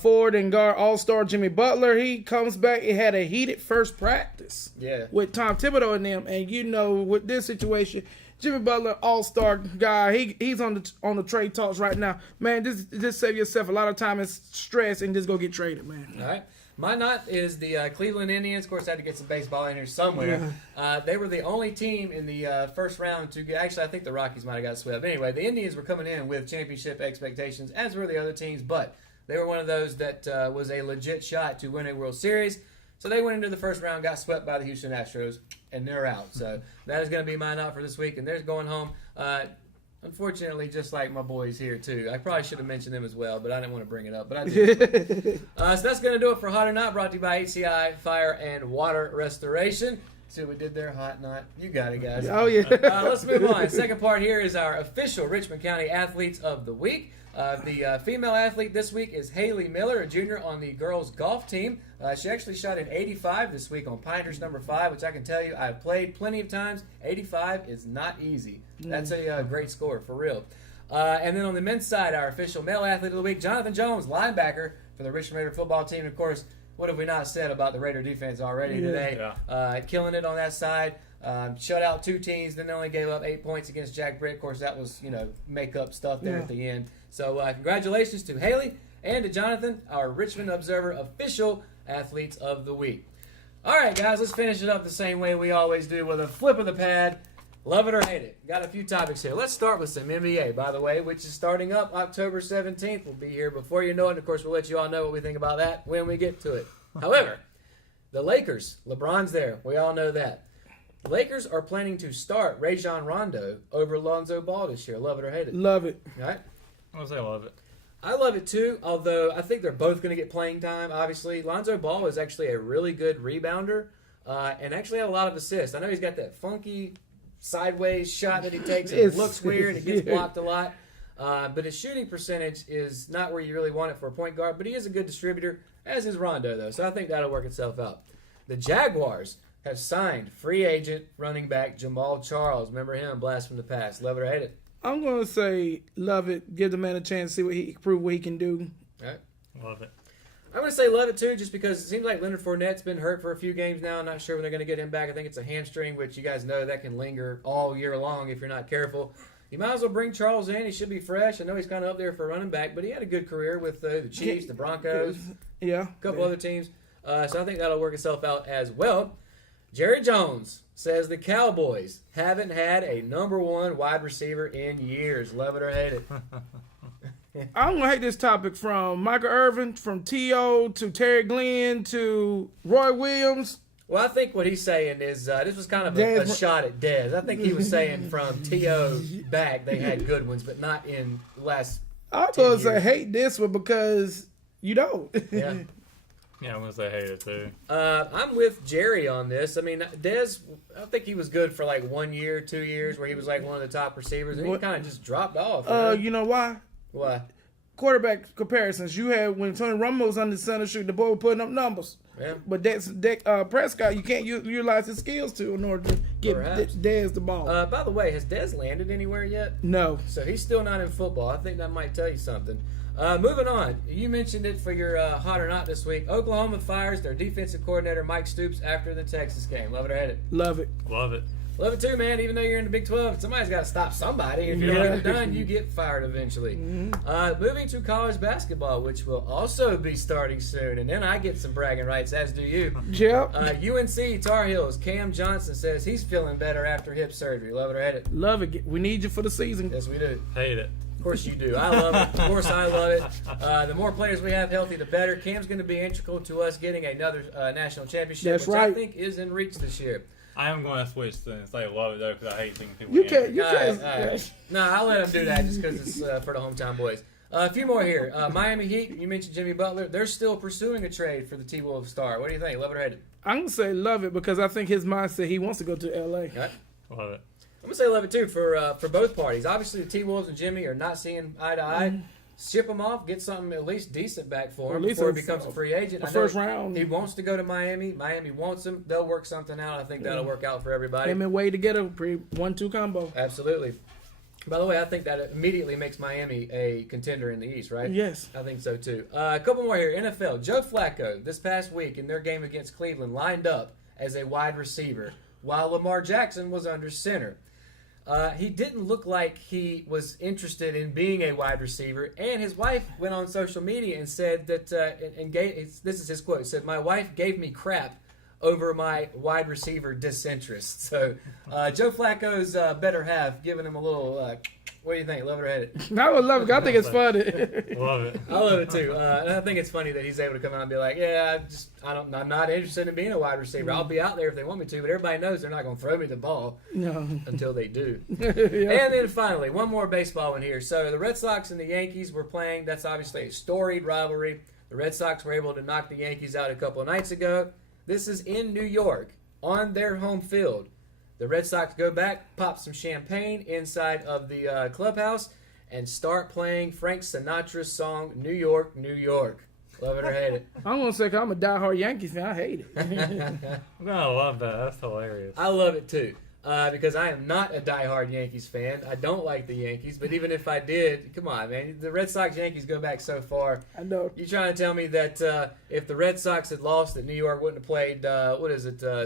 forward and guard all-star Jimmy Butler. He comes back. He had a heated first practice with Tom Thibodeau and them. And, you know, with this situation, Jimmy Butler, all-star guy, he's on the trade talks right now. Man, just save yourself a lot of time and stress and just go get traded, man. All right. My Not is the Cleveland Indians. Of course, I had to get some baseball in here somewhere. Yeah. They were the only team in the first round to get – actually, I think the Rockies might have got swept. But anyway, the Indians were coming in with championship expectations, as were the other teams. But they were one of those that was a legit shot to win a World Series. So they went into the first round, got swept by the Houston Astros, and they're out. So that is going to be my Not for this week, and they're going home. Unfortunately, just like my boys here, too. I probably should have mentioned them as well, but I didn't want to bring it up. But I did. So that's going to do it for Hot or Not, brought to you by HCI Fire and Water Restoration. See what we did there? Hot, not. You got it, guys. Oh, yeah. Let's move on. Second part here is our official Richmond County Athletes of the Week. The female athlete this week is Haley Miller, a junior on the girls golf team. She actually shot an 85 this week on Pinehurst number 5, which I can tell you I've played plenty of times. 85 is not easy. That's a great score, for real. And then on the men's side, our official male athlete of the week, Jonathan Jones, linebacker for the Richmond Raider football team. Of course, what have we not said about the Raider defense already today? Yeah. Killing it on that side. Shut out 2 teams, then they only gave up 8 points against Jack Britt. Of course, that was, make-up stuff there at the end. So congratulations to Haley and to Jonathan, our Richmond Observer official Athletes of the Week. All right, guys, let's finish it up the same way we always do with a flip of the pad. Love it or hate it. Got a few topics here. Let's start with some NBA, by the way, which is starting up October 17th. We'll be here before you know it. And, of course, we'll let you all know what we think about that when we get to it. However, the Lakers, LeBron's there. We all know that. The Lakers are planning to start Rajon Rondo over Lonzo Ball this year. Love it or hate it? Love it. All right? I'm going to say I love it. I love it too, although I think they're both going to get playing time, obviously. Lonzo Ball is actually a really good rebounder and actually had a lot of assists. I know he's got that funky sideways shot that he takes. It looks weird. It gets blocked a lot. But his shooting percentage is not where you really want it for a point guard, but he is a good distributor, as is Rondo, though. So I think that'll work itself out. The Jaguars have signed free agent running back Jamal Charles. Remember him, blast from the past. Love it or hate it? I'm going to say love it. Give the man a chance to see prove what he can do. All right. Love it. I'm going to say love it, too, just because it seems like Leonard Fournette's been hurt for a few games now. I'm not sure when they're going to get him back. I think it's a hamstring, which you guys know that can linger all year long if you're not careful. You might as well bring Charles in. He should be fresh. I know he's kind of up there for running back, but he had a good career with the Chiefs, the Broncos, a couple other teams. So I think that'll work itself out as well. Jerry Jones says the Cowboys haven't had a number 1 wide receiver in years. Love it or hate it. I'm going to hate this topic from Michael Irvin, from T.O. to Terry Glenn to Roy Williams. Well, I think what he's saying is this was kind of a shot at Dez. I think he was saying from T.O. back they had good ones, but not in the last I was going to say hate this one because you don't. Yeah. Yeah, I'm going to say hate it too. I'm with Jerry on this. I mean, Dez, I think he was good for like 1 year, 2 years, where he was like one of the top receivers, and he kind of just dropped off. You know why? Why? Quarterback comparisons. You had when Tony Romo was under center shoot, the boy was putting up numbers. Yeah. But Prescott, you can't utilize his skills to in order to get Dez the ball. By the way, has Dez landed anywhere yet? No. So he's still not in football. I think that might tell you something. Moving on. You mentioned it for your hot or not this week. Oklahoma fires their defensive coordinator, Mike Stoops, after the Texas game. Love it or hate it? Love it. Love it. Love it too, man. Even though you're in the Big 12, somebody's got to stop somebody. If you don't get it done, you get fired eventually. Moving to college basketball, which will also be starting soon. And then I get some bragging rights, as do you. Yep. UNC Tar Heels, Cam Johnson says he's feeling better after hip surgery. Love it or hate it? Love it. We need you for the season. Yes, we do. Hate it. Of course you do. I love it. Of course I love it. The more players we have healthy, the better. Cam's going to be integral to us getting another national championship, That's which right. I think is in reach this year. I am going to switch to and say love it though because I hate seeing people. You get can't. You All right, can't. all right. No, I'll let him do that just because it's for the hometown boys. A few more here. Miami Heat, you mentioned Jimmy Butler. They're still pursuing a trade for the T-Wolves star. What do you think? Love it or hate it? I'm gonna say love it because I think his mindset he wants to go to L.A. All right. Love it. I'm going to say love it too for both parties. Obviously, the T-Wolves and Jimmy are not seeing eye to eye. Ship him off, get something at least decent back for him before he becomes a free agent. A first round. He wants to go to Miami. Miami wants him. They'll work something out. I think that'll work out for everybody. Him and Wade together, 1-2 combo. Absolutely. By the way, I think that immediately makes Miami a contender in the East, right? Yes. I think so too. A couple more here. NFL. Joe Flacco, this past week in their game against Cleveland, lined up as a wide receiver while Lamar Jackson was under center. He didn't look like he was interested in being a wide receiver, and his wife went on social media and said that, this is his quote, said, "My wife gave me crap over my wide receiver disinterest." So Joe Flacco's better half giving him a little, what do you think? Love it or hate it? I would love it. I think it's funny. Love it. I love it too. And I think it's funny that he's able to come out and be like, yeah, I'm not interested in being a wide receiver. I'll be out there if they want me to, but everybody knows they're not going to throw me the ball until they do. Yeah. And then finally, one more baseball one here. So the Red Sox and the Yankees were playing. That's obviously a storied rivalry. The Red Sox were able to knock the Yankees out a couple of nights ago. This is in New York on their home field. The Red Sox go back, pop some champagne inside of the clubhouse, and start playing Frank Sinatra's song, New York, New York. Love it or hate it? I'm going to say, 'cause I'm a diehard Yankees fan. I hate it. I'm gonna love that. That's hilarious. I love it too. Because I am not a diehard Yankees fan. I don't like the Yankees, but even if I did, come on, man. The Red Sox-Yankees go back so far. I know. You trying to tell me that if the Red Sox had lost, that New York wouldn't have played,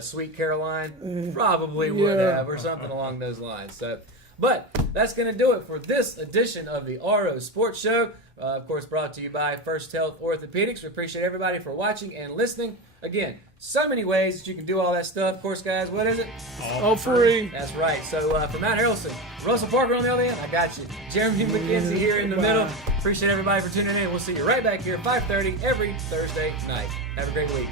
Sweet Caroline? Probably would have, or something along those lines. So, but that's going to do it for this edition of the RO Sports Show. Of course, brought to you by First Health Orthopedics. We appreciate everybody for watching and listening. Again, so many ways that you can do all that stuff. Of course, guys, what is it? All free. That's right. So for Matt Harrelson, Russell Parker on the other end, I got you. Jeremy McKenzie here in the middle. Appreciate everybody for tuning in. We'll see you right back here, 5:30 every Thursday night. Have a great week.